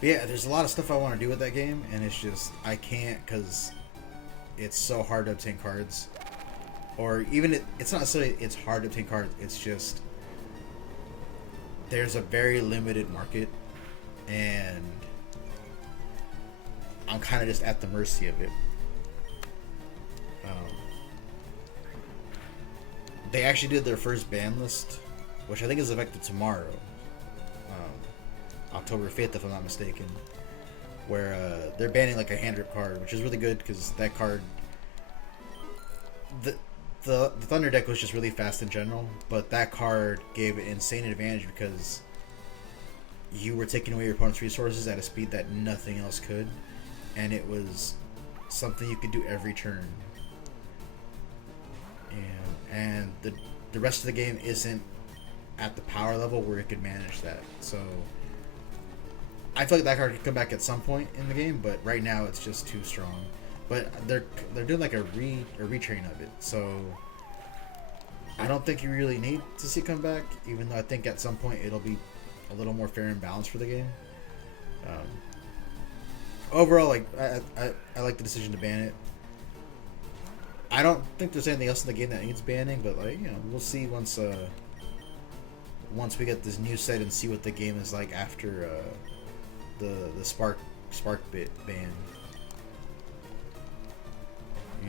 But yeah, there's a lot of stuff I want to do with that game, and it's just I can't because it's so hard to obtain cards. Or even it's not necessarily it's hard to obtain cards. It's just there's a very limited market, and I'm kind of just at the mercy of it. They actually did their first ban list, which I think is effective tomorrow, October 5th, if I'm not mistaken, where they're banning like a hand rip card, which is really good because that card, the Thunder deck was just really fast in general, but that card gave an insane advantage because you were taking away your opponent's resources at a speed that nothing else could, and it was something you could do every turn. And the rest of the game isn't at the power level where it could manage that. So I feel like that card could come back at some point in the game, but right now it's just too strong. But they're doing like a retrain of it, so I don't think you really need to see it come back. Even though I think at some point it'll be a little more fair and balanced for the game. Overall, like I like the decision to ban it. I don't think there's anything else in the game that needs banning, but like we'll see once we get this new set and see what the game is like after the Spark bit ban.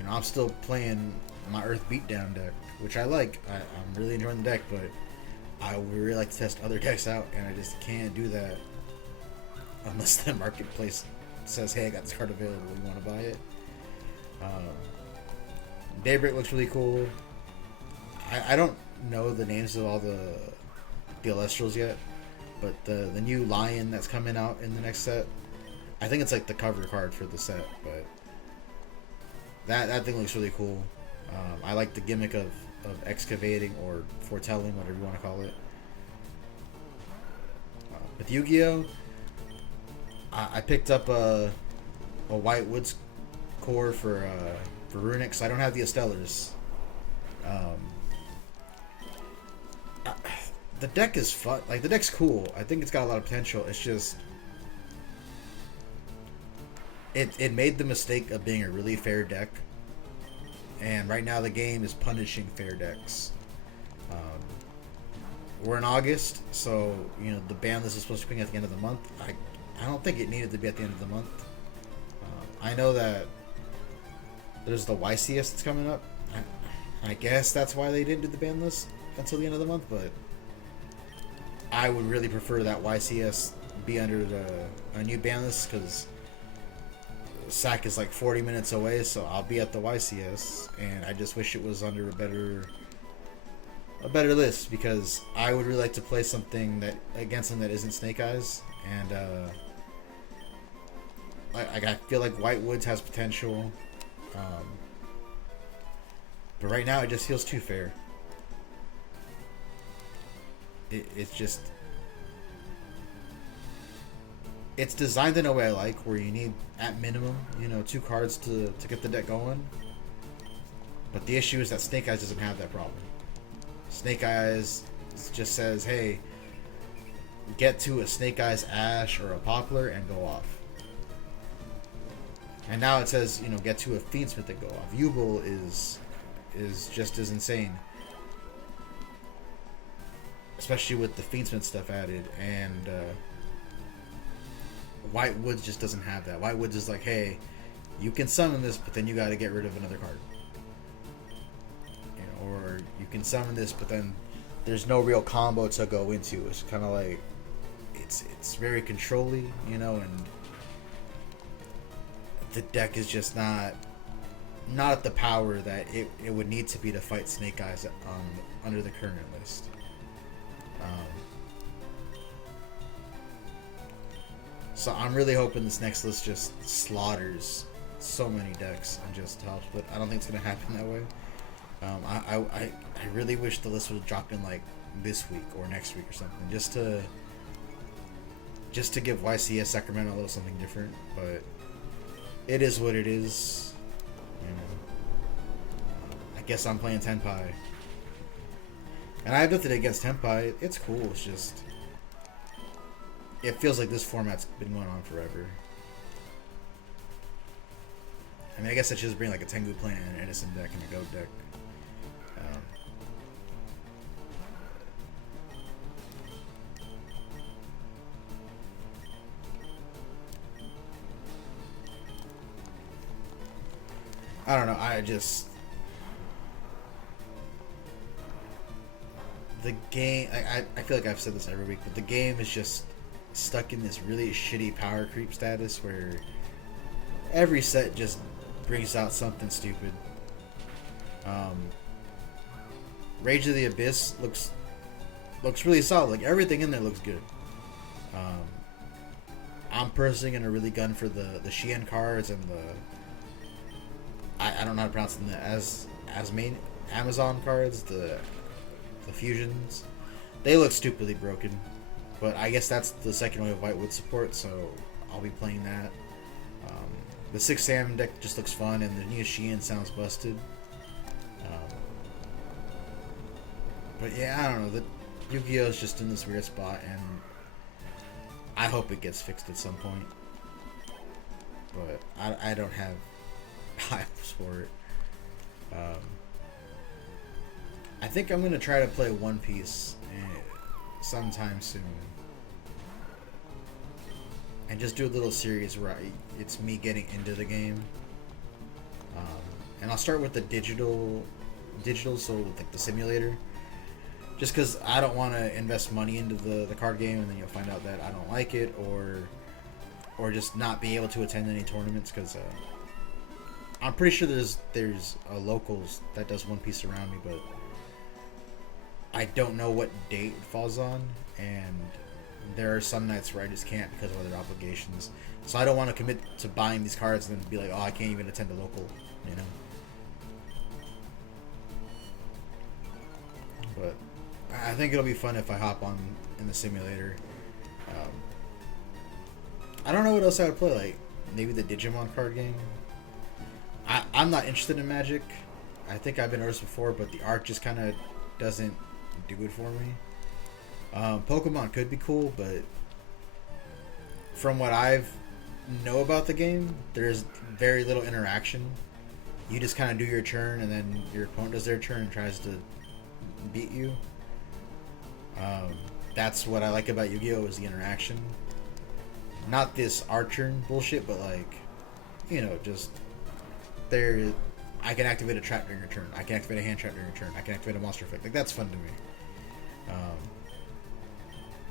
I'm still playing my Earth Beatdown deck, which I like. I'm really enjoying the deck, but I would really like to test other decks out, and I just can't do that unless the marketplace says, "Hey, I got this card available. You want to buy it?" Daybreak looks really cool. I don't know the names of all the Celestials yet, but the new Lion that's coming out in the next set, I think it's like the cover card for the set, but that thing looks really cool. I like the gimmick of excavating or foretelling, whatever you want to call it. With Yu-Gi-Oh, I picked up a White Woods core for Runic. I don't have the Estellars. The deck is fun. Like, the deck's cool. I think it's got a lot of potential. It's just it made the mistake of being a really fair deck, and right now the game is punishing fair decks. We're in August, so you know the ban list is supposed to be at the end of the month. I don't think it needed to be at the end of the month. I know that there's the YCS that's coming up. I guess that's why they didn't do the ban list until the end of the month, but I would really prefer that YCS be under a new ban list, because SAC is like 40 minutes away, so I'll be at the YCS, and I just wish it was under a better list, because I would really like to play something that against them that isn't Snake Eyes, and I feel like White Woods has potential, but right now it just feels too fair. It's just, it's designed in a way I like, where you need at minimum, you know, 2 cards to get the deck going. But the issue is that Snake Eyes doesn't have that problem. Snake Eyes just says, hey, get to a Snake Eyes Ash or a Poplar and go off. And now it says, you know, get to a Fiendsmith and go off. Yubel is just as insane, especially with the Fiendsmith stuff added, and White Woods just doesn't have that. White Woods is like, hey, you can summon this, but then you got to get rid of another card. You know, or you can summon this, but then there's no real combo to go into. It's kind of like, it's very control-y, you know, and the deck is just not at the power that it would need to be to fight Snake Eyes under the current list. So I'm really hoping this next list just slaughters so many decks and just helps, but I don't think it's gonna happen that way. I really wish the list would drop in like this week or next week or something, just to give YCS Sacramento a little something different. But it is what it is, you know. I guess I'm playing Tenpai, and I have nothing against Tenpai. It's cool. It's just, it feels like this format's been going on forever. I mean, I guess I should just bring like a Tengu Plan, an Edison deck, and a Goat deck. I don't know. The game, I feel like I've said this every week, but the game is just stuck in this really shitty power creep status where every set just brings out something stupid. Rage of the Abyss looks really solid. Like, everything in there looks good. I'm personally gonna really gun for the Shein cards and the, I don't know how to pronounce them, as main Amazon cards, the fusions. They look stupidly broken, but I guess that's the second wave of Whitewood support, so I'll be playing that. The 6 Sam deck just looks fun, and the new Shein sounds busted. But yeah, I don't know. The Yu-Gi-Oh is just in this weird spot, and I hope it gets fixed at some point. But I don't have high hopes for it. I think I'm gonna try to play One Piece sometime soon, and just do a little series where it's me getting into the game. And I'll start with the digital, so like the simulator, just because I don't want to invest money into the card game and then you'll find out that I don't like it, or just not be able to attend any tournaments, because I'm pretty sure there's locals that does One Piece around me, but I don't know what date it falls on, and there are some nights where I just can't because of other obligations. So I don't want to commit to buying these cards and then be like, oh, I can't even attend a local, you know? I think it'll be fun if I hop on in the simulator. Um, I don't know what else I would play. Like maybe the Digimon card game. I'm not interested in Magic. I think I've been noticed before, but the art just kind of doesn't do it for me. Pokemon could be cool, but from what I've know about the game, there's very little interaction. You just kind of do your turn, and then your opponent does their turn and tries to beat you. That's what I like about Yu-Gi-Oh! Is the interaction. Not this art turn bullshit, but like, you know, just there. I can activate a trap during your turn. I can activate a hand trap during your turn. I can activate a monster effect. Like that's fun to me.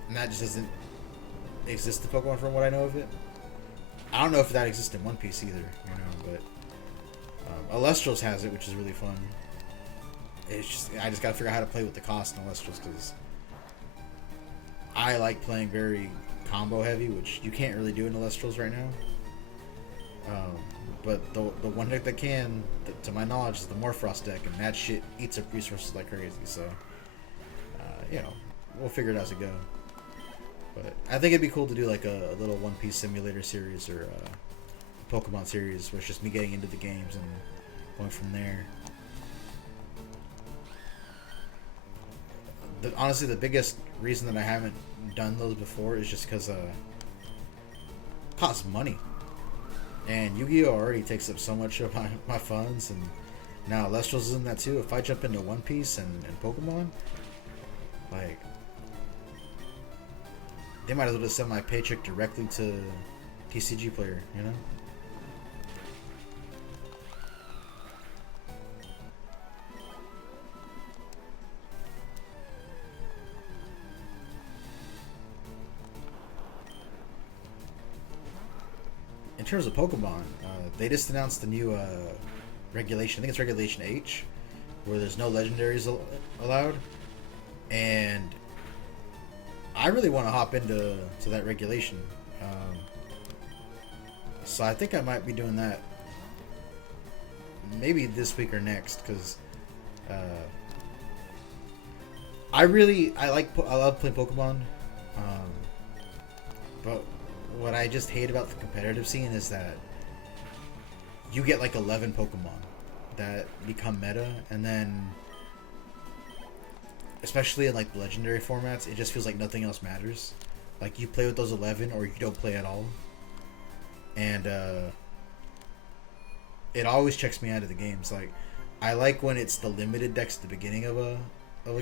And that just doesn't exist in Pokemon from what I know of it. I don't know if that exists in One Piece either, you know, but Alestrals has it, which is really fun. It's just I just gotta figure out how to play with the cost in Alestrals because I like playing very combo heavy, which you can't really do in Alestrals right now. But the one deck that can, to my knowledge, is the Morphrost deck, and that shit eats up resources like crazy. So, you know, we'll figure it out as we go. But I think it'd be cool to do like a little One Piece simulator series or a Pokemon series where it's just me getting into the games and going from there. Honestly, the biggest reason that I haven't done those before is just because it costs money. And Yu-Gi-Oh! Already takes up so much of my funds, and now Alestrals is in that too. If I jump into One Piece and Pokemon, like, they might as well just send my paycheck directly to TCG Player, you know? In terms of Pokemon, they just announced the new regulation. I think it's Regulation H, where there's no legendaries allowed. And I really want to hop into that regulation. So I think I might be doing that maybe this week or next, because I love playing Pokemon. But what I just hate about the competitive scene is that you get like 11 Pokemon that become meta, and then especially in like the legendary formats, it just feels like nothing else matters. Like you play with those 11 or you don't play at all. And it always checks me out of the games. Like I like when it's the limited decks at the beginning of a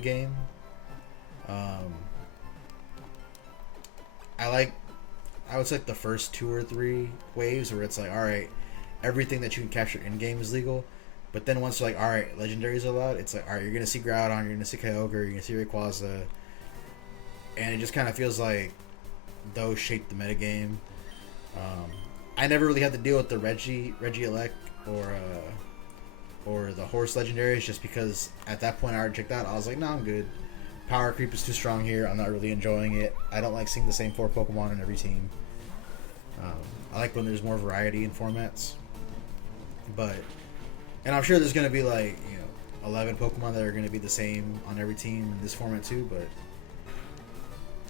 game. I would say like the first 2 or 3 waves where it's like, alright, everything that you can capture in game is legal. But then once you're like, alright, legendaries are allowed, it's like, alright, you're gonna see Groudon, you're gonna see Kyogre, you're gonna see Rayquaza. And it just kind of feels like those shape the metagame. I never really had to deal with the Regieleki or the horse legendaries, just because at that point I already checked out. I was like, no, I'm good. Power creep is too strong here. I'm not really enjoying it. I don't like seeing the same 4 Pokemon in every team. I like when there's more variety in formats. And I'm sure there's going to be like, 11 Pokemon that are going to be the same on every team in this format too, but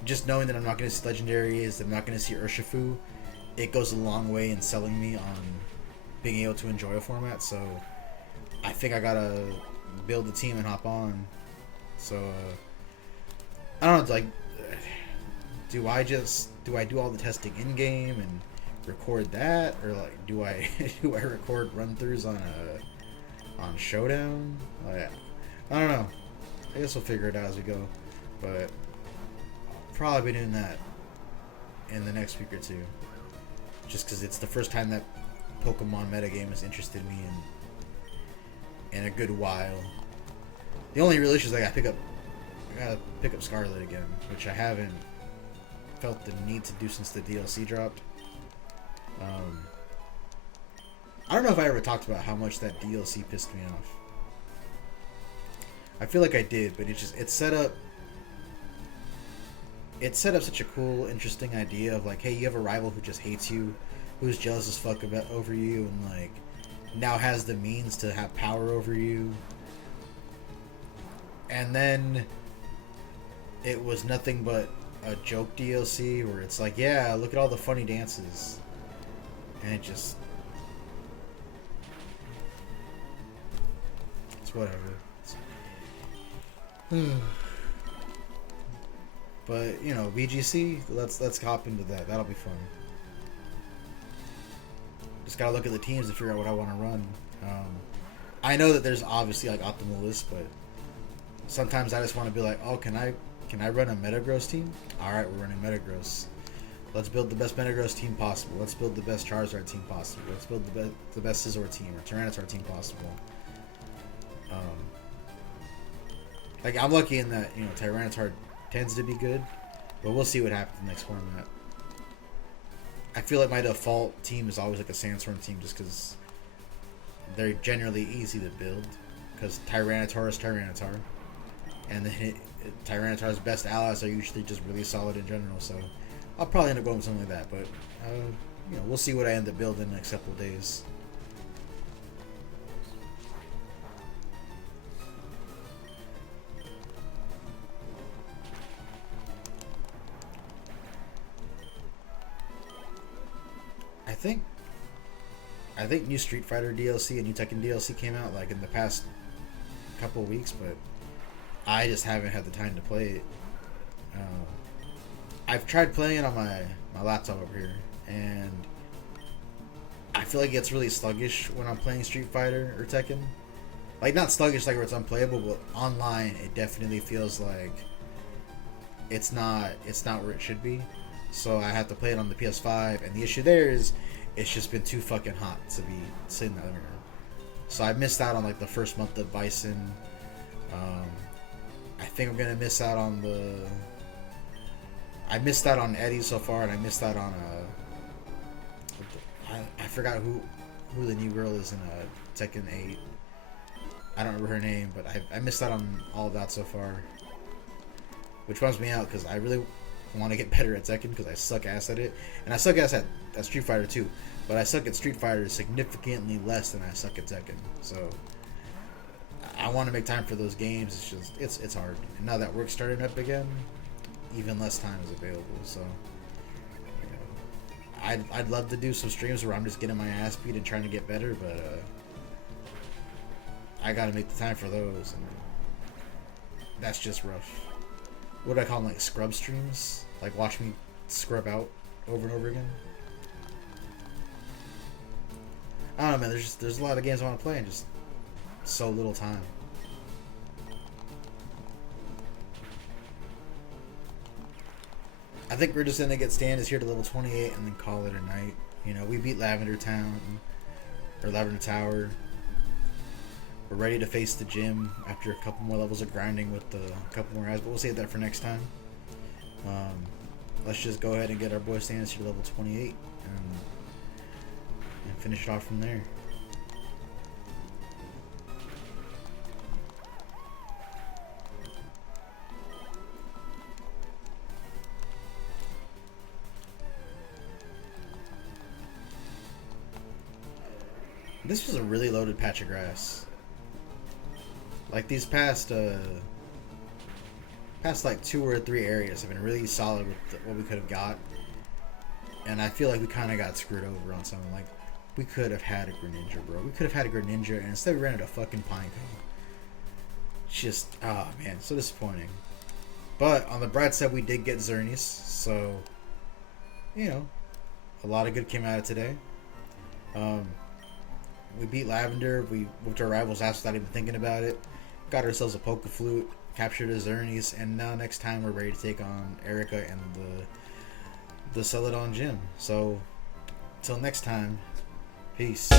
just knowing that I'm not going to see legendaries, that I'm not going to see Urshifu, it goes a long way in selling me on being able to enjoy a format. So I think I got to build the team and hop on. So I don't know, like, do I do all the testing in game and record that, or like do I record run-throughs on Showdown? Like, I don't know. I guess we'll figure it out as we go, but I'll probably be doing that in the next week or two, just because it's the first time that Pokemon metagame has interested me in a good while. The only real issue is I gotta pick up Scarlet again, which I haven't felt the need to do since the DLC dropped. I don't know if I ever talked about how much that DLC pissed me off. I feel like I did, but it set up such a cool, interesting idea of like, hey, you have a rival who just hates you, who's jealous as fuck over you, and like now has the means to have power over you. And then it was nothing but a joke DLC where it's like, yeah, look at all the funny dances, and it just, it's whatever. But you know, VGC, let's hop into that. That'll be fun. Just gotta look at the teams to figure out what I want to run. I know that there's obviously like optimal lists, but sometimes I just want to be like, oh, can I run a Metagross team? All right, we're running Metagross. Let's build the best Metagross team possible. Let's build the best Charizard team possible. Let's build the best Scizor team or Tyranitar team possible. Like, I'm lucky in that, you know, Tyranitar tends to be good, but we'll see what happens in the next format. I feel like my default team is always like a Sandstorm team just because they're generally easy to build, because Tyranitar is Tyranitar, and then Tyranitar's best allies are usually just really solid in general, so I'll probably end up going with something like that, but you know, we'll see what I end up building in the next couple of days. I think new Street Fighter DLC and new Tekken DLC came out like in the past couple of weeks, but I just haven't had the time to play it. I've tried playing it on my laptop over here, and I feel like it's really sluggish when I'm playing Street Fighter or Tekken. Like, not sluggish like where it's unplayable, but online it definitely feels like it's not where it should be. So I have to play it on the PS5, and the issue there is it's just been too fucking hot to be sitting in the living room. So I missed out on like the first month of Bison. I think I'm gonna miss out on I missed out on Eddie so far, and I missed out on I forgot who the new girl is in Tekken 8. I don't remember her name, but I missed out on all of that so far, which bums me out because I really want to get better at Tekken because I suck ass at it, and I suck ass at Street Fighter too, but I suck at Street Fighter significantly less than I suck at Tekken. So I want to make time for those games. It's just it's hard, and now that work's starting up again, even less time is available. So you know, I'd love to do some streams where I'm just getting my ass beat and trying to get better, but I gotta make the time for those, and that's just rough. What do I call them, like scrub streams? Like watch me scrub out over and over again. I don't know, man. There's a lot of games I want to play and just so little time. I think we're just gonna get Stannis here to level 28 and then call it a night. You know, we beat Lavender Tower. We're ready to face the gym after a couple more levels of grinding with a couple more eyes, but we'll save that for next time. Let's just go ahead and get our boy Stannis here to level 28 and finish it off from there. This was a really loaded patch of grass. Like these past like 2 or 3 areas have been really solid with what we could have got, and I feel like we kind of got screwed over on something. Like, we could have had a Greninja, bro. We could have had a Greninja, and instead we ran into a fucking Pineco. Just, oh man, so disappointing. But on the bright side, we did get Xerneas, so you know, a lot of good came out of today. We beat Lavender. We whooped our rivals' ass without even thinking about it. Got ourselves a Poke Flute, captured a Xerneas, and now next time we're ready to take on Erica and the Celadon Gym. So, until next time, peace.